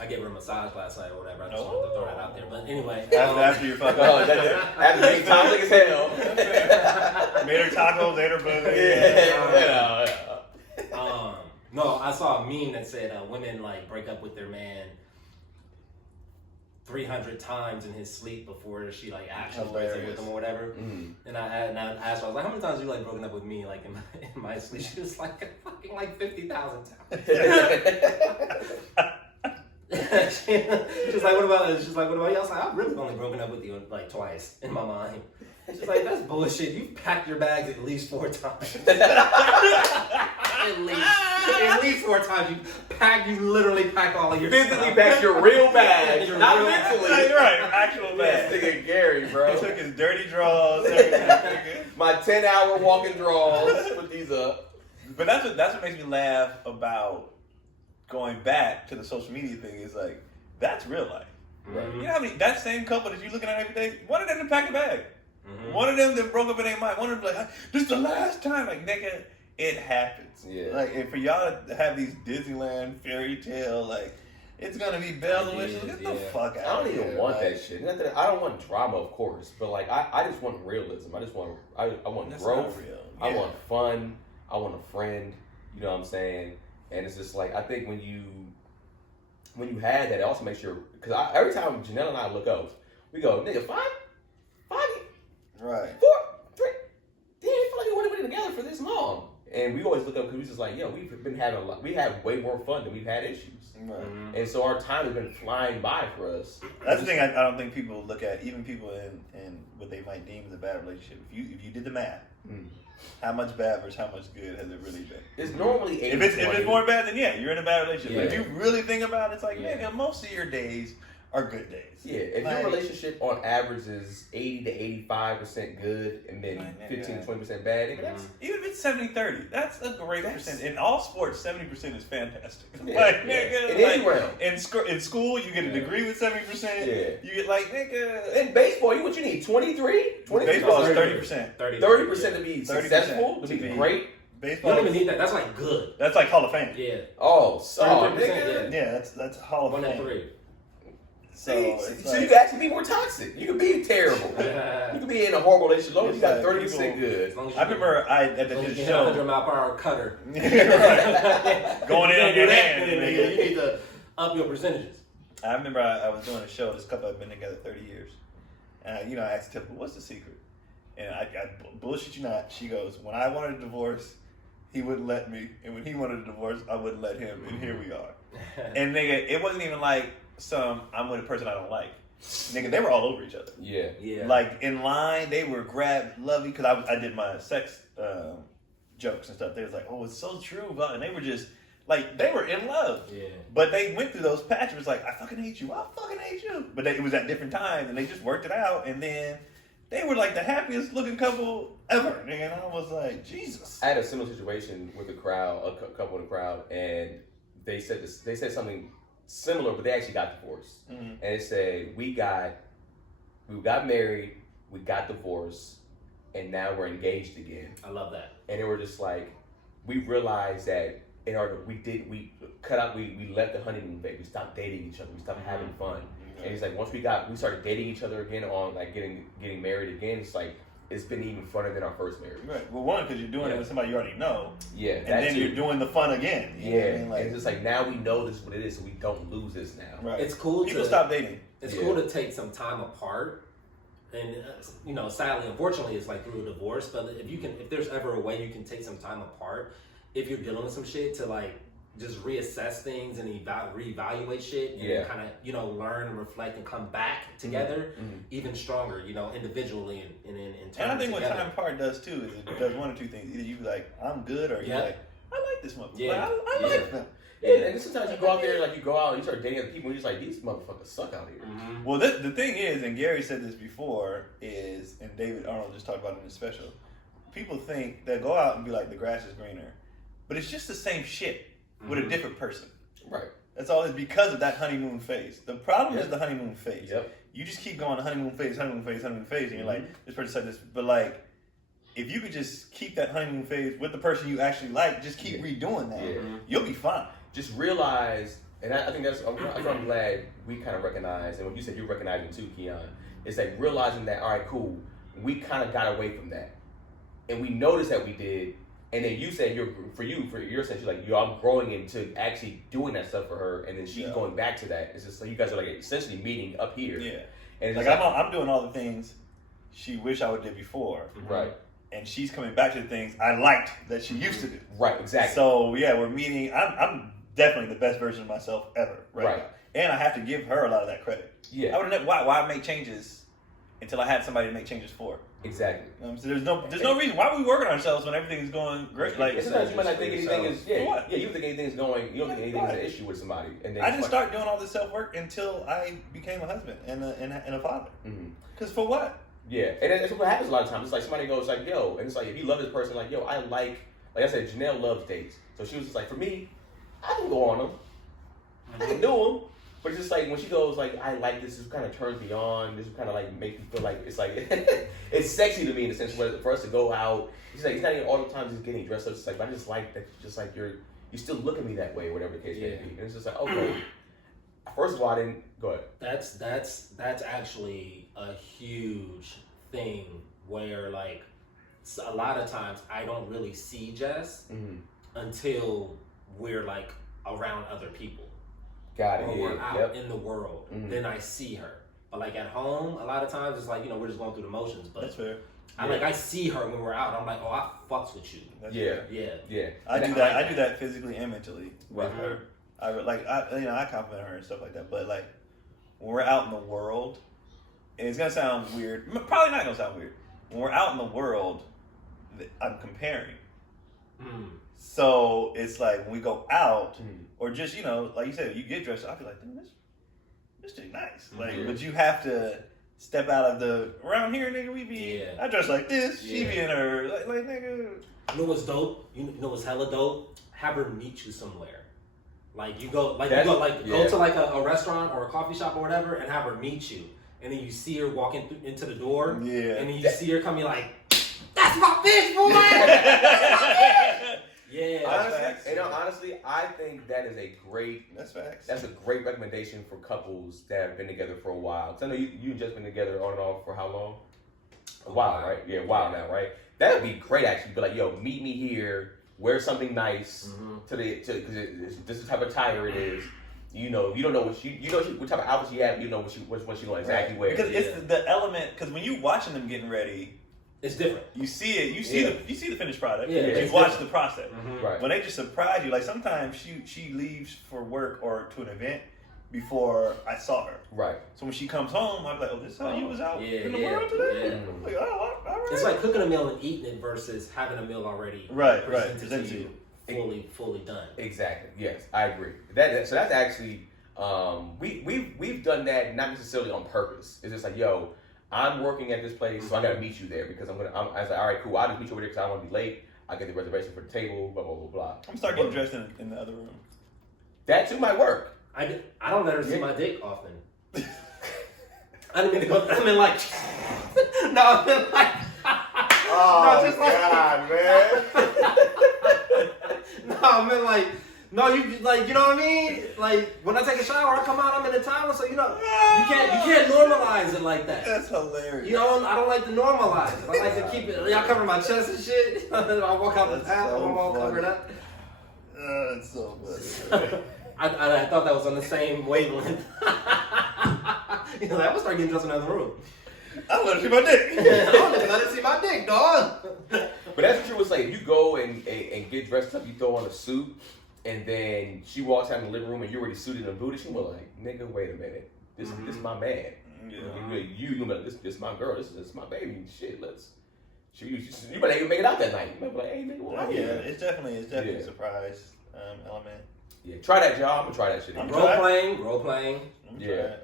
I gave her a massage last night or whatever. I just wanted to throw that out there. But anyway. After you fuck up. After being toxic as hell. Made her tacos, ate her booty. Yeah. No, I saw a meme that said women like break up with their man 300 times in his sleep before she like actually breaks up with him or whatever. Mm. And I asked her, I was like, how many times have you like broken up with me like in my sleep? She was like fucking like 50,000 times. She's like, what about you? I was like, I've really only broken up with you like twice in my mind. She's like, that's bullshit. You've packed your bags at least 4 times. At least 4 times. You literally pack all of your physically stuff. packed your real bags. Your Not real mentally. Bag. Right, actual bag. This nigga Gary, bro. He took his dirty drawers, everything. My 10-hour walking drawers. Put these up. But that's what makes me laugh about going back to the social media thing is like, that's real life. Right. You know how many, that same couple that you're looking at every day, one of them didn't pack a bag. Mm-hmm. One of them that broke up in their mind. One of them like, this is the last time. Like, nigga, it happens. Yeah. Like, and for y'all to have these Disneyland fairy tale, like, it's gonna be Bella wishes. Get the fuck out. I don't even want that shit. Not that I don't want drama, of course, but like I just want realism. I want that's growth. Real. Yeah. I want fun. I want a friend. You know what I'm saying? And it's just like I think when you had that, it also makes your because every time Janelle and I look up, we go, nigga, 5, right, 4, 3. Damn, it feel like we would have been together for this long. And we always look up because we just like, yo, we've been having we have way more fun than we've had issues. Right. Mm-hmm. And so our time has been flying by for us. That's the thing I don't think people look at, even people in what they might deem as a bad relationship. If you did the math, how much bad versus how much good has it really been? It's normally 80. If it's more bad, then yeah, you're in a bad relationship. Yeah. But if you really think about it, it's like, nigga, most of your days are good days. Yeah, if your relationship on average is 80 to 85% good and then 15 to 20% bad, that's, even if it's 70-30, that's a great percent. In all sports, 70% is fantastic. Yeah, nigga, in school, you get a degree with 70%. Yeah. You get like, nigga. In baseball, what you need? 23? Baseball is 30%. 30% to be successful, to be great. Baseball. You don't even need that. That's like good. That's like Hall of Fame. Yeah. Oh, nigga. Yeah, that's Hall of Fame. 1 and 3. So you can actually be more toxic. You can be terrible. You can be in a horrible relationship as long as you got 30% good. I remember I did this show. 100-mile-per-hour cutter. Going in on your hand. You need to up your percentages. I remember I was doing a show. This couple had been together 30 years. And I asked Tiffany, what's the secret? And I bullshit you not. She goes, when I wanted a divorce, he wouldn't let me. And when he wanted a divorce, I wouldn't let him. And here we are. And nigga, it wasn't even like I'm with a person I don't like. Nigga, they were all over each other. Yeah. Like in line, they were lovey because I did my sex jokes and stuff. They was like, oh, it's so true, and they were just like they were in love. Yeah. But they went through those patches. It was like, I fucking hate you. I fucking hate you. But it was at different times, and they just worked it out. And then they were like the happiest looking couple ever. And I was like, Jesus. I had a similar situation with a couple in the crowd, and they said something similar, but they actually got divorced. Mm-hmm. And it said, we got married, we got divorced, and now we're engaged again. I love that. And they were just like, we realized that we left the honeymoon phase. We stopped dating each other. We stopped having fun. Mm-hmm. And he's like, once we started dating each other again on like getting married again, it's like, it's been even funner than our first marriage. Right. Well, one, because you're doing it with somebody you already know. Yeah. And then you're doing the fun again. You know what I mean? Like, it's just like, now we know this is what it is, so we don't lose this now. Right. It's cool People stop dating. It's cool to take some time apart. And, sadly, unfortunately, it's like through a divorce. But if there's ever a way you can take some time apart, if you're dealing with some shit, to like just reassess things and reevaluate shit and kind of, you know, learn and reflect and come back together even stronger, you know, individually and in terms. And I think together. what time apart does too is it does one or two things. Either you be like, I'm good, or you're like, I like this motherfucker. Yeah. Like, I like them. Yeah, and sometimes you go out there, like you go out and you start dating people, and you're just like, these motherfuckers suck out here. Well, the thing is, and Gary said this before, and David Arnold just talked about it in his special, people think they'll go out and be like, the grass is greener. But it's just the same shit with a different person. Right. That's all. It's because of that honeymoon phase. The problem is the honeymoon phase. Yep. You just keep going honeymoon phase, and you're like, this person said this. But like, if you could just keep that honeymoon phase with the person you actually like, just keep redoing that, you'll be fine. Just realize, and I think that's what I'm glad we kind of recognize, and what you said you're recognizing too, Keon, is like realizing that, all right, cool, we kind of got away from that. And we noticed that we did, and then you said for your sense, you're like, I'm growing into actually doing that stuff for her, and then she's going back to that. It's just like you guys are like essentially meeting up here. Yeah. And it's like I'm doing all the things she wished I would did before. Right. And she's coming back to the things I liked that she used to do. Right, exactly. So yeah, we're meeting. I'm definitely the best version of myself ever. Right. And I have to give her a lot of that credit. Yeah. I would have why make changes until I had somebody to make changes for. Exactly. So there's no reason why we work on ourselves when everything's going great. Like sometimes you might not think anything is you don't think anything's an issue with somebody. And then I didn't start doing all this self work until I became a husband and a father. Because for what? Yeah, and that's what happens a lot of times. It's like somebody goes like, yo, and it's like if you love this person, like, yo, I like I said, Janelle loves dates. So she was just like, for me, I can go on them. I can do them. But it's just like when she goes like, I like this kind of turns me on. This kind of like make me feel like it's like it's sexy to me in the sense where for us to go out. He's like, it's not even all the time just getting dressed up. It's like, but I just like that. Just like you still look at me that way, whatever the case may be. And it's just like, okay. First of all, I didn't go ahead. That's actually a huge thing where like a lot of times I don't really see Jess until we're like around other people. Got it. Or we're out in the world. Then I see her. But like at home, a lot of times it's like, you know, we're just going through the motions. But that's fair. I see her when we're out. I'm like, oh, I fucks with you. That's yeah. I do that. I do that physically and mentally with her. I compliment her and stuff like that. But like when we're out in the world, and it's gonna sound weird. Probably not gonna sound weird. When we're out in the world, I'm comparing. So it's like when we go out, or just like you said, you get dressed. I feel like, damn, this chick nice. Like, but you have to step out of the around here, nigga. We be I dress like this. She be in her like nigga. You know what's dope? You know what's hella dope? Have her meet you somewhere. Like you go to like a restaurant or a coffee shop or whatever, and have her meet you, and then you see her walking into the door, and then you see her coming like, that's my bitch, boy. Honestly, I think that is a great. That's facts. That's a great recommendation for couples that have been together for a while. Because I know you just been together on and off for how long? A while, right? Yeah, a while now, right? That would be great. Actually, be like, yo, meet me here. Wear something nice because this is the type of attire it is. You don't know what what type of outfit she have. You know which one she going exactly wear. Because it's the element. Because when you watching them getting ready. It's different. You see it. You see the finished product. Yeah, you watch the process. Right. When they just surprise you, like sometimes she leaves for work or to an event before I saw her. Right. So when she comes home, I'm like, oh, this is how you was out in the world today? Yeah. I'm like, oh, all right. It's like cooking a meal and eating it versus having a meal already presented to you, fully done. Exactly. Yes, I agree. So that's actually we've done that not necessarily on purpose. It's just like, yo, I'm working at this place, so I gotta meet you there because I was like, all right, cool. I'll just meet you over there because I don't want to be late. I get the reservation for the table, blah blah blah blah. I'm start getting dressed in the other room. That too might work. I don't let her see my dick often. I didn't mean to go. I mean like, no, I mean like. Oh no, just God, man. No, I mean like. No, you like, you know what I mean? Like when I take a shower, I come out, I'm in the towel, so you can't normalize it like that. That's hilarious. I don't like to normalize it. I like to keep it. Y'all cover my chest and shit. I walk out the towel, I'm all covered up. That's so funny. I thought that was on the same wavelength. I'm gonna start getting dressed in another room. I don't let her see my dick. I don't let her see my dick, dog. But that's what you would say. If you go and get dressed up, you throw on a suit. and then she walks out in the living room and you're already suited and booted, she was like, nigga, wait a minute. This my man. Yeah. You know, this my girl. This is my baby. Shit, you better even make it out that night. You might be like, hey, nigga, what? Yeah, it's definitely a surprise element. Yeah, try that, y'all. I'm gonna try that shit. Role playing. Yeah.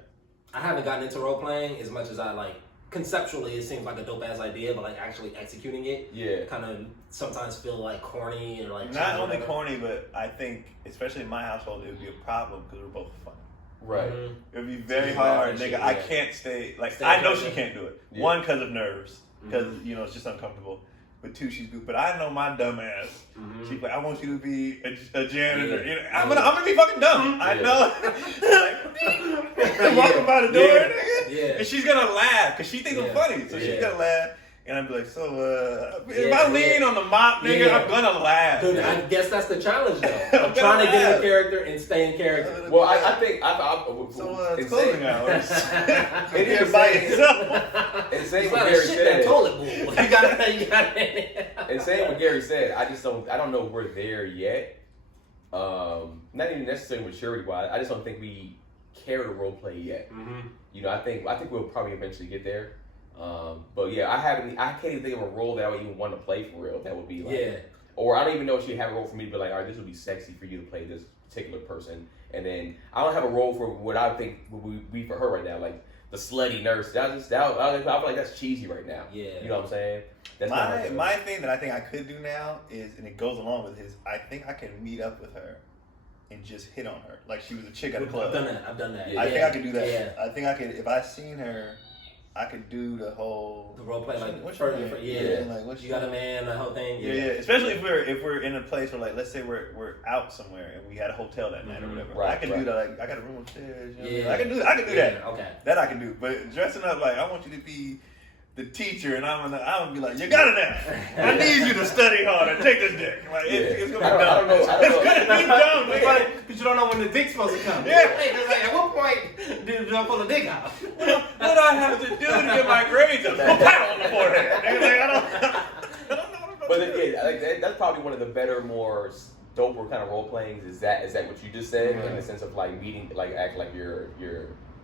I haven't gotten into role playing as much as I like. Conceptually, it seems like a dope ass idea, but like actually executing it, kind of sometimes feel like corny or like. Not only corny, but I think, especially in my household, it would be a problem because we're both funny. Right. It would be very hard, nigga. I can't stay. Like, I know she can't do it. Yeah. One, because of nerves, because it's just uncomfortable. But two, she's good. But I know my dumb ass. She's like, I want you to be a janitor. You know, I'm gonna be fucking dumb. I know. Like, walking by the door, nigga. Yeah. And she's gonna laugh because she thinks I'm funny. So she's gonna laugh. And I'd be like, if I lean on the mop, nigga, I'm gonna laugh. Dude, I guess that's the challenge, though. I'm trying to get in character and stay in character. Well, I think it's closing hours. It is by itself. And saying what Gary said. You got it. And saying what Gary said, I don't know if we're there yet. Not even necessarily maturity wise. I just don't think we care to role play yet. You know, I think we'll probably eventually get there. But yeah, I can't even think of a role that I would even want to play for real. That would be like, or I don't even know if she'd have a role for me to be like, all right, this would be sexy for you to play this particular person. And then I don't have a role for what I think would be for her right now, like the slutty nurse. I feel like that's cheesy right now. Yeah, you know what I'm saying? That's my thing that I think I could do now is, and it goes along with his. I think I can meet up with her and just hit on her like she was a chick at a club. I've done that. I think I could do that. Yeah. I think I could, if I seen her, I could do the role play, like like what you got a man, the whole thing. Yeah. Especially if we're in a place where, like, let's say we're out somewhere and we had a hotel that night or whatever. Right, I can do that. Like, I got a room upstairs. You know I can do that. Okay. That I can do. But dressing up like, I want you to be the teacher, and I'm gonna be like, you got it now. I need you to study hard and take this dick. Like, it's gonna be dumb. I don't know. It's gonna be dumb. Because you don't know when the dick's supposed to come. Yeah. Like, at what point do I pull the dick out? What do I have to do to get my grades up? Pat on the forehead. Like, I don't know. But like that's probably one of the better, more doper kind of role playings. Is that what you just said, in the sense of like meeting, like act like you're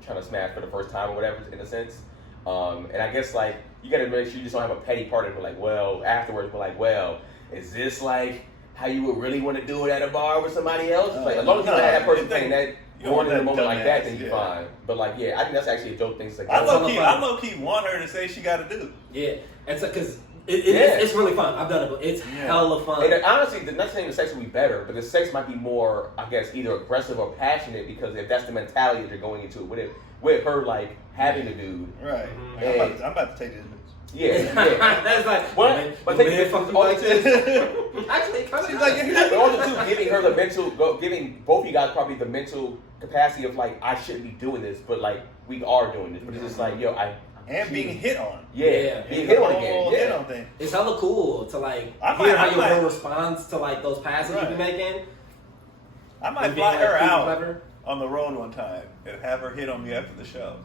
trying to smash for the first time or whatever, in a sense. And I guess like you gotta make sure you just don't have a petty part of it, like, well, afterwards, but like, well, is this like how you would really want to do it at a bar with somebody else? Like, as long as you don't have that person playing that going in a moment like that, then you're fine. But like, yeah, I think that's actually a dope thing. Like, I low key want her to say she got to do. Yeah, and so because it's really fun. I've done it, but it's hella fun. And honestly, the next thing the sex will be better, but the sex might be more, I guess, either aggressive or passionate, because if that's the mentality that you're going into with her, like having a dude. Right. I'm about to take this. Yeah. That's like what? But take it actually, she's like, but also too, giving both of you guys probably the mental capacity of like, I shouldn't be doing this, but like we are doing this. But it's just like, yo, being hit on. Yeah, being hit on again. Yeah. Hit on thing. It's hella cool to like hear how your girl responds to like those passes you be making. I might fly her out on the road one time and have her hit on me after the show.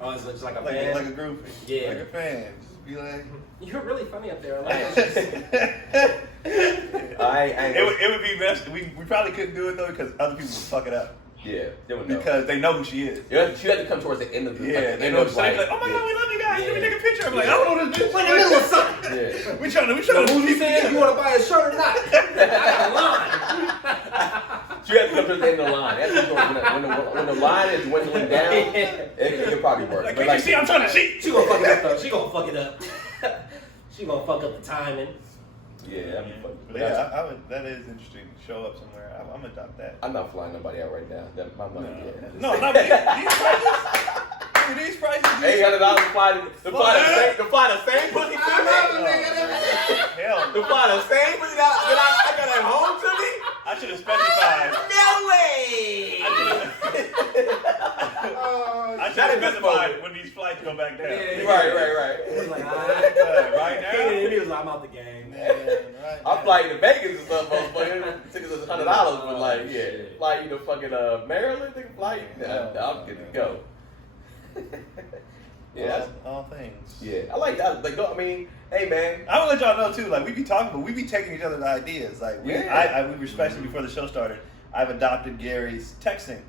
Oh, it's just like a fan? Like a groupie. Yeah. Like a fan. Just be like... You're really funny up there. I like it would be best. We probably couldn't do it, though, because other people would fuck it up. Yeah, they would know. Because they know who she is. She had to come towards the end of the... Yeah, they know. Like, oh my God, we love you guys. Let me take a picture. I'm like, I don't know this bitch. We're in the middle of something. Yeah. We trying to... Who's he saying? You want to buy a shirt or not? I got a line. She has to come to the end of the line. That's when the line is dwindling down, it'll probably work. Like, can't you see I'm trying to cheat? She gonna fuck it up, though. She gonna fuck it up. She gonna fuck up the timing. Yeah, that'd be fun. Yeah, that is interesting. Show up somewhere. I'm gonna adopt that. I'm not flying nobody out right now. My money. No, not me. These prices. $800 to fly the same pussy to me. Hell. To fly the same pussy that I got at home to me. I should have specified. No way. I should have specified when these flights go back down. Yeah. Right. He was like, right now. He was like, I'm out the game. I'm flying to Vegas and stuff, motherfucker. Tickets is $100, but like, fly you to fucking Maryland, they can fly you. I'm good to go. Yeah, all things. Yeah, I like that. Like, I mean, hey man, I want to let y'all know too. Like, we be talking, but we be taking each other's ideas. Like, we respected before the show started. I've adopted Gary's texting.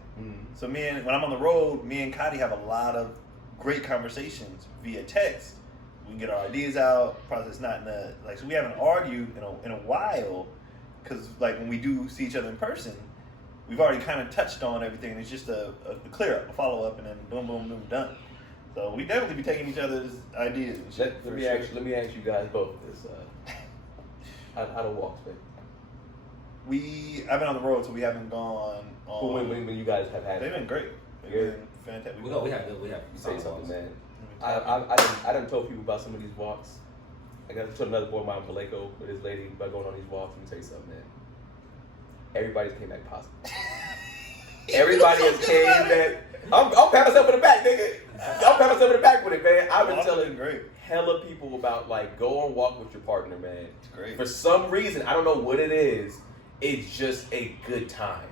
So when I'm on the road, me and Cotty have a lot of great conversations via text. We can get our ideas out. Probably it's not in the so we haven't argued in a while because like when we do see each other in person, we've already kind of touched on everything. It's just a clear up, a follow up, and then boom, boom, boom, done. So we definitely be taking each other's ideas. And shit, let me ask you guys both this. How the walks been? I've been on the road, so we haven't gone on. When you guys have had, they've been great. They've been fantastic. We have. Say something, man. I done told people about some of these walks. I got to tell another boy of mine, Vallejo, with his lady about going on these walks. Let me tell you something, man. Everybody's came back positive. Everybody has came back. I'm patting myself in the back, nigga. I'm patting myself in the back with it, man. I've been telling hella people about like go on walk with your partner, man. It's great. For some reason, I don't know what it is. It's just a good time.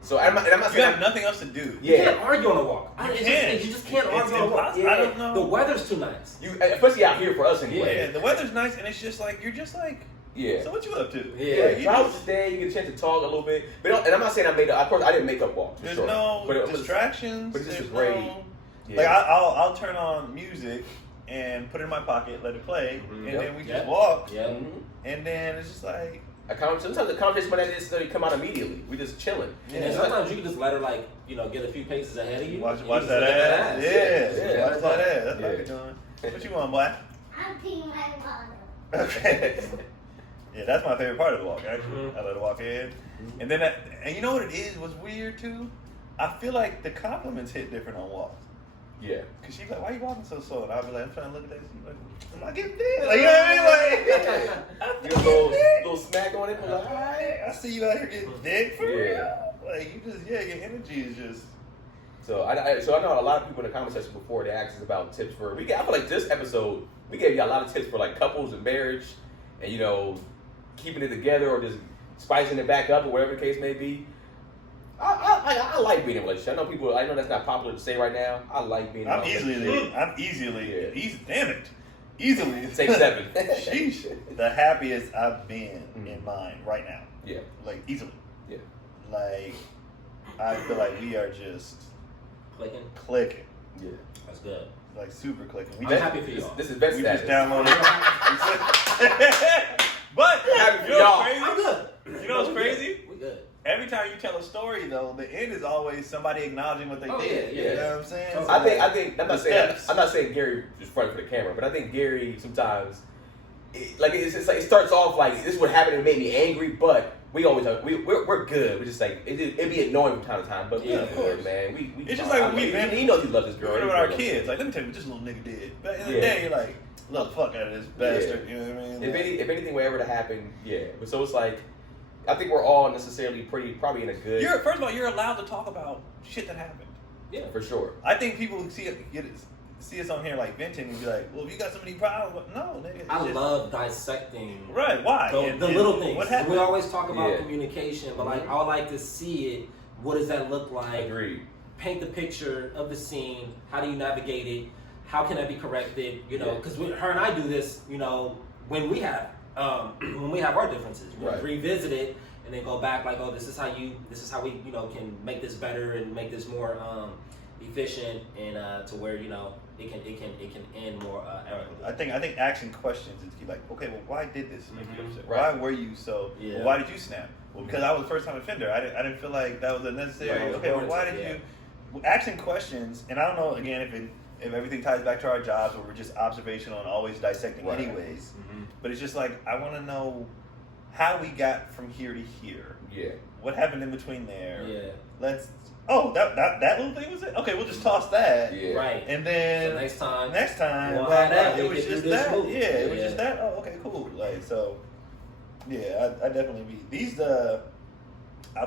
So I'm not you saying have nothing else to do. You can't argue on a walk. You just can't argue on a walk. I don't know. The weather's too nice. Especially out here for us anyway. Yeah, the weather's nice, and it's just like you're just like. Yeah. So what you up to? Yeah. So I was just there. You get a chance to talk a little bit. But and I'm not saying of course I didn't make up walks. There's sure. no but distractions. But it's just great. Yeah. Like I'll turn on music and put it in my pocket, let it play, and then we just walk. Yeah. And then it's just like. Sometimes the conversation might not necessarily come out immediately. We just chilling. Yeah. And sometimes you can just let her get a few paces ahead of you. Watch that ass. Yeah. Watch that ass. That's what you're doing. What you want, boy? I'm peeing my water. Okay. Yeah, that's my favorite part of the walk. Actually, I let her walk in, and then and you know what it is? What's weird too? I feel like the compliments hit different on walks. Yeah. Cause she's like, "Why are you walking so slow?" And I'll be like, "I'm trying to look at that." She's like, "I'm not getting dead." Like, you know what I mean? Like, you a little smack on it. Like, all right, I see you out here getting dick for real. Like you just, your energy is just. So I know a lot of people in the comment section before they asked us about tips for. I feel like this episode we gave you a lot of tips for like couples and marriage, and keeping it together or just spicing it back up or whatever the case may be. I like being in a relationship. I know that's not popular to say right now. I like being in a relationship. I'm easily. Say 7. Sheesh. The happiest I've been in mine right now. Yeah. Like, easily. Yeah. Like, I feel like we are just... Clicking. Yeah. That's good. Like, super clicking. I'm happy for y'all. This is best status. We just downloaded But, happy for y'all. I'm good. You know what's crazy? We good. Every time you tell a story, though, the end is always somebody acknowledging what they did. Yeah. You know what I'm saying? So I think I'm not saying Gary just front for the camera, but I think Gary sometimes it's like it starts off like this is what happened and made me angry, but we always we're good. We just like it'd be annoying from time to time, but of course, man. We it's just like he knows he loves this girl. With our kids, like let me tell you what this little nigga did. But in the day, you're like, look, fuck out of this bastard. You know what I mean? If anything were ever to happen, But so it's like. I think we're all necessarily probably in a good. First of all, you're allowed to talk about shit that happened. Yeah, for sure. I think people see us on here like venting and be like, "Well, if you got so many problems, no, nigga." I love dissecting. Right? Why? The little things. What happened? We always talk about communication, but like I would like to see it. What does that look like? Agreed. Paint the picture of the scene. How do you navigate it? How can that be corrected? Because her and I do this. When we have our differences, we revisit it and then go back like, oh, this is how we can make this better and make this more efficient and to where it can end more amicably. I think asking questions is key. Like, okay, well, why did this make you upset? Right. Why were you so? Yeah. Well, why did you snap? Well, because I was a first time offender. I didn't feel like that was a necessary. Right. Okay, well, why did you? Asking questions, and I don't know again if everything ties back to our jobs or we're just observational and always dissecting anyways. But it's just like, I want to know how we got from here to here. Yeah. What happened in between there? Yeah. That little thing was it? Okay, we'll just toss that. Yeah. Right. And then so next time, it was just that. It was just that. Oh, okay, cool. Like, so, yeah, I definitely these I'll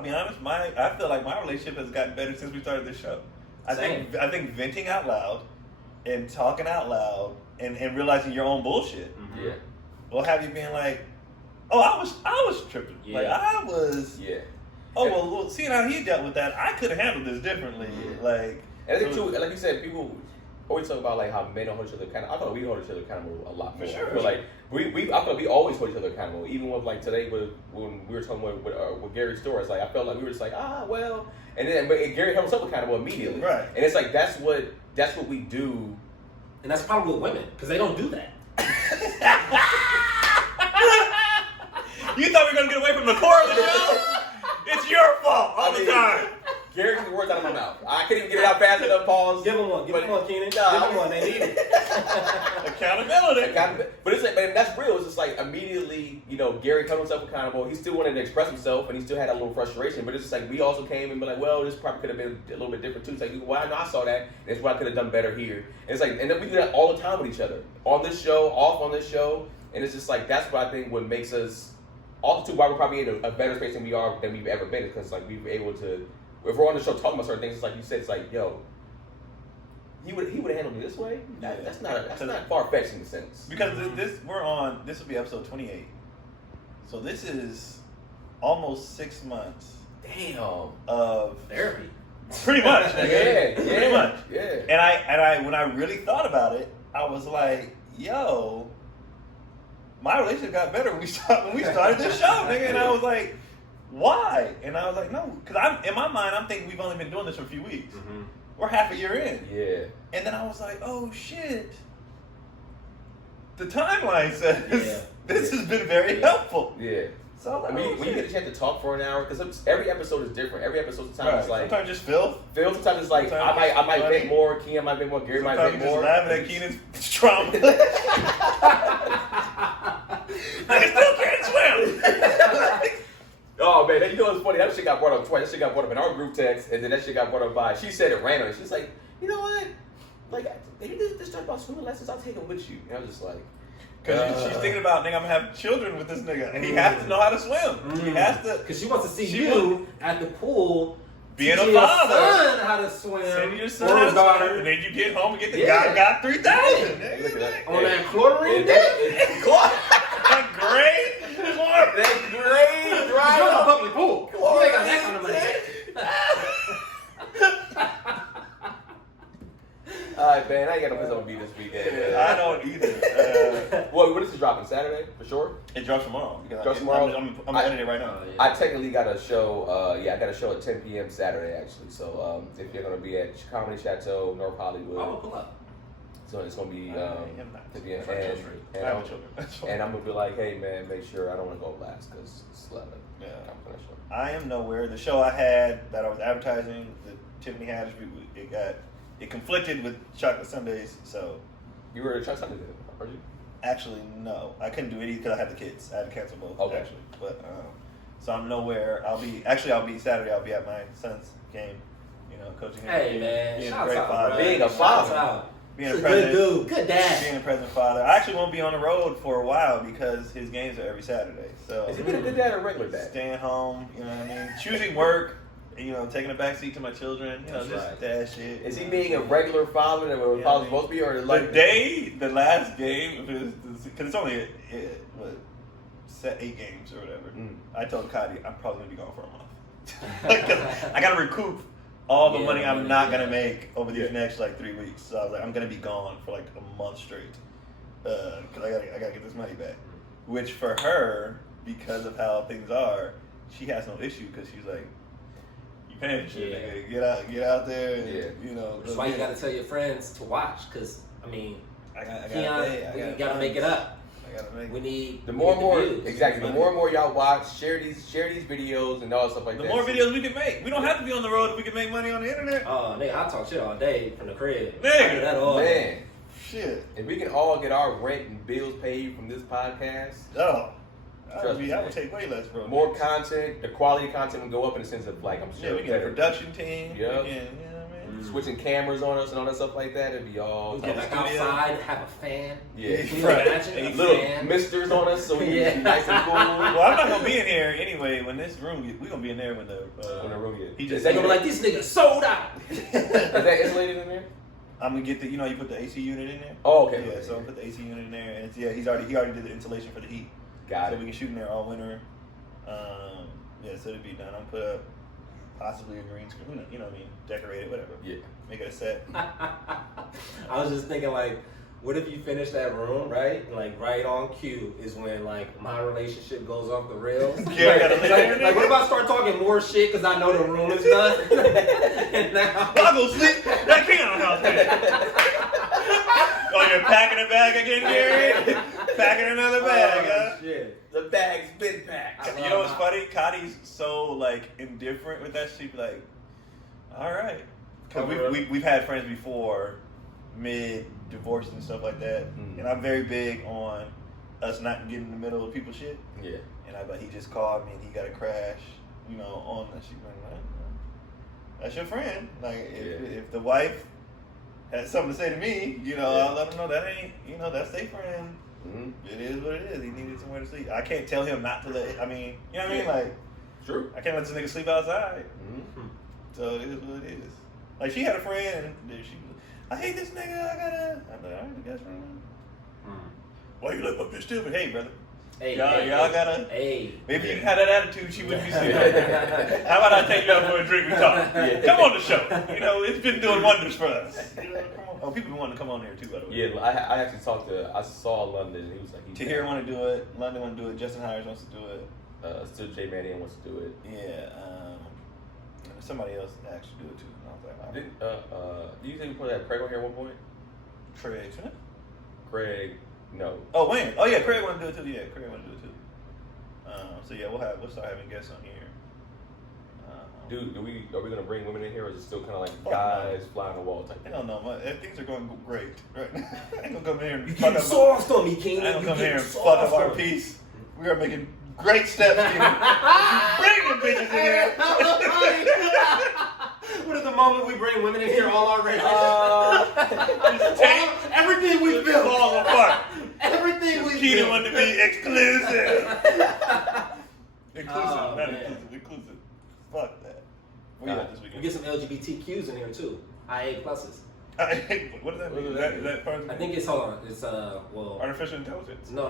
be honest, I feel like my relationship has gotten better since we started this show. I think venting out loud and talking out loud and realizing your own bullshit. Yeah. Will have you being like, oh, I was tripping. Yeah. Like I was. Yeah. Oh well, seeing how he dealt with that, I could have handled this differently. Yeah. Like, and I think too, like you said, people always talk about like how men don't hold each other accountable. I feel like we hold each other accountable a lot more. For sure. I feel like I feel like we always hold each other accountable. Even with like today, when we were talking with Gary's story, it's like I felt like we were just like well, and then but Gary held himself accountable immediately. Right. And it's like that's what we do. And that's probably with women because they don't do that. You thought we were gonna get away from the core of the show? It's your fault all the time. Gary gets the words out of my mouth. I couldn't even get it out fast enough. Pause. Give them one, Keenan. Give them one. They need it. Accountability. But it's like, but that's real. It's just like immediately, Gary held himself accountable. He still wanted to express himself, and he still had a little frustration. But it's just like we also came and be like, well, this probably could have been a little bit different too. It's like, well, I know I saw that, and it's what I could have done better here. And it's like, and then we do that all the time with each other, on this show, off on this show, and it's just like that's what I think what makes us also too why we're probably in a better space than we've ever been, because like we were able to. If we're on the show talking about certain things, it's like you said, it's like, yo, he would have handled me this way. That's not far fetched in a sense. Because this will be episode 28. So this is almost 6 months. Damn. Of therapy. Pretty much. Pretty much. Yeah. And I when I really thought about it, I was like, yo, my relationship got better when we started this show, nigga. And I was like, why? And I was like, no, because in my mind, I'm thinking we've only been doing this for a few weeks. Mm-hmm. We're half a year in. Yeah. And then I was like, oh shit. The timeline says this has been very helpful. Yeah. So I mean, when you get a chance to talk for an hour, because every episode is different. Every episode sometimes is like sometimes just Phil. Sometimes it's like I might vent more. Keenan might vent more. Gary might vent more. Sometimes just laughing at Keenan's trauma. I still can't swim. Oh man, you know what's funny? That shit got brought up twice. That shit got brought up in our group text, and then that shit got brought up by. She said it randomly. She's like, you know what? Like, if you did this talk about swimming lessons, I'll take them with you. And I was just like, because she's thinking about, nigga, I'm gonna have children with this nigga, and he has to know how to swim. He has to, because she wants to see you at the pool. Being a father, son how to swim, send your son or daughter, and then you get home and get the guy got 3,000 on that chlorine. That great. That great drive. You're in a public pool. You ain't got that kind of money. Alright, man, I ain't got no place on me this weekend. I don't either. What is this dropping? Saturday for sure? It drops tomorrow. I'm editing it right now. I technically got a show. I got a show at 10 p.m. Saturday actually. So if you're gonna be at Comedy Chateau, North Hollywood, I'll pull up. So it's gonna be 10 p.m. And I'm gonna be like, hey man, make sure I don't want to go last because it's 11. Yeah. Show. I am nowhere. The show I had that I was advertising, the Tiffany Haddish, it conflicted with Chocolate Sundays, so. You were at Chocolate Sundays, weren't you? Actually, no. I couldn't do it either because I had the kids. I had to cancel both, okay. Actually. But, so I'm nowhere. I'll be Saturday, I'll be at my son's game, coaching him. Hey, man. Being Shout a great out, father. Being a father. Being a good present dude. Good dad. Being a present father. I actually won't be on the road for a while because his games are every Saturday. So is he being a good dad or a regular dad? Staying home, you know what I mean? Choosing work, taking a backseat to my children, just right. Dad shit. Is he being a regular father that a father's supposed to be, or like the last game of his, because it's only 8 games or whatever. I told Cody I'm probably gonna be gone for a month. I gotta recoup all the money I'm not gonna make over these next 3 weeks. So I was like, I'm gonna be gone for a month straight because I gotta get this money back. Which for her, because of how things are, she has no issue because she's like, you paying for shit, nigga. Get out there. And, That's why you gotta tell your friends to watch because I gotta you gotta make it up. We need the more and more views. exactly. The more and more y'all watch, share these videos and all stuff like that. The more videos we can make. We don't have to be on the road if we can make money on the internet. Oh, nigga, I talk shit all day from the crib. Nigga. I do that all day. Shit. If we can all get our rent and bills paid from this podcast, I would take way less, bro. More content, the quality of content will go up in the sense of I'm sure we get a production team. Yep. We can, switching cameras on us and all that stuff like that. It'd be all. We get outside, have a fan. Yeah, can you imagine? Little misters on us, so we can be nice and cool. Well, I'm not gonna be in here anyway. When this room, we gonna be in there when the room gets. He just gonna be like, these niggas sold out. Is that insulated in there? I'm gonna get you put the AC unit in there. Oh, okay. Yeah, so I'm gonna put the AC unit in there, and he already did the insulation for the heat. Got it. So we can shoot in there all winter. So it'll be done. I'm put up possibly a green screen. You know what I mean? Decorate it, whatever. Yeah. Make it a set. I was just thinking, like, what if you finish that room, right? Like, right on cue is when, like, my relationship goes off the rails. Yeah, I gotta lay there, like, what if I start talking more shit because I know the room is done? And now... I'll go sleep. That Keenan house there. Oh, you're packing a bag again, Gary? Packing another bag, huh? Shit. The bag's been packed. You know what's funny? Cotty's so, like, indifferent with that. She'd be like, all right. Because we've had friends before, mid-divorce and stuff like that. Mm. And I'm very big on us not getting in the middle of people's shit. Yeah. And I like, he just called me and he got a crash, you know, on that. She went, that's your friend. Like, if the wife has something to say to me, you know, I'll let him know that ain't, you know, that's their friend. Mm-hmm. It is what it is. He needed somewhere to sleep. I can't tell him not to let, I mean, you know what I mean? Like, true. I can't let this nigga sleep outside. Mm-hmm. So it is what it is. Like, she had a friend, and she was, I hate this nigga, I'm like, all right, I guess, friend. Why you let my bitch steal me? Hey, brother. Hey, y'all gotta. Hey. Maybe you had that attitude, she wouldn't be sleeping. How about I take you out for a drink, we talk? Come on the show. You know, it's been doing wonders for us. You know, come on. Oh, people want to come on here too, by the way. Yeah, I actually talked to, I saw London, and he was like, Tahir want to do it, London want to do it, Justin Hires wants to do it. Still J Mannion wants to do it. Yeah, somebody else actually do it too. And I was like, all right. Do you think we probably had Craig on here at one point? Craig Smith? Craig, no. Oh, Wayne. Oh, yeah, Craig want to do it too. Yeah, Craig want to do it too. So yeah, we'll start having guests on here. Are we gonna bring women in here, or is it still kind of like Fuck guys fly on the wall type I thing? don't know. Things are going great right now. I ain't gonna come here and You fuck getting up. soft on me, Keenan. I ain't gonna come here and soft fuck up our on me. peace. We are making great steps, Keenan. Bring the bitches in here. What is the moment we bring women in here? All our everything we built falls apart. Everything we Keenan built. wanted to be exclusive. Inclusive, Oh, not man. inclusive. Fuck that. What you got this We weekend? get some LGBTQs in here too. IA pluses. What does that mean? Is that part of I think it's well. artificial intelligence? No.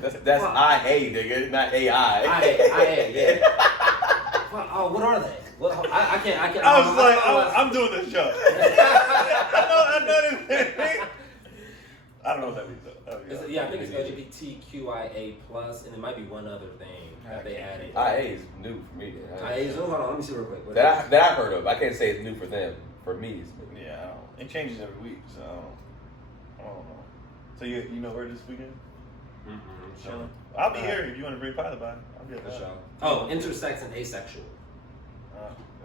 That's IA, nigga, not AI. IA, yeah. What are they? I can't. I was like, I'm doing this show. I know this. I don't know what that means though. I think it's LGBTQIA plus, and it might be one other thing that they added. IA is new for me. IA is new. Hold on, let me see real quick. That I've heard of. I can't say it's new for them. For me, it's new. Yeah, I don't. It changes every week, so I don't know. So you know where this weekend? Chilling. I'll be here if you want to bring Pilot by. I'll be at the show. Oh, intersex and asexual.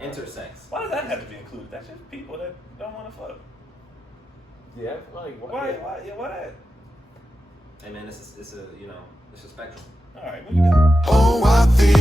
Intersex. Why does that have to be included? That's just people that don't want to fuck. Yeah, like Why? Why? Hey man, it's a spectrum. All right, what you got? Oh, I feel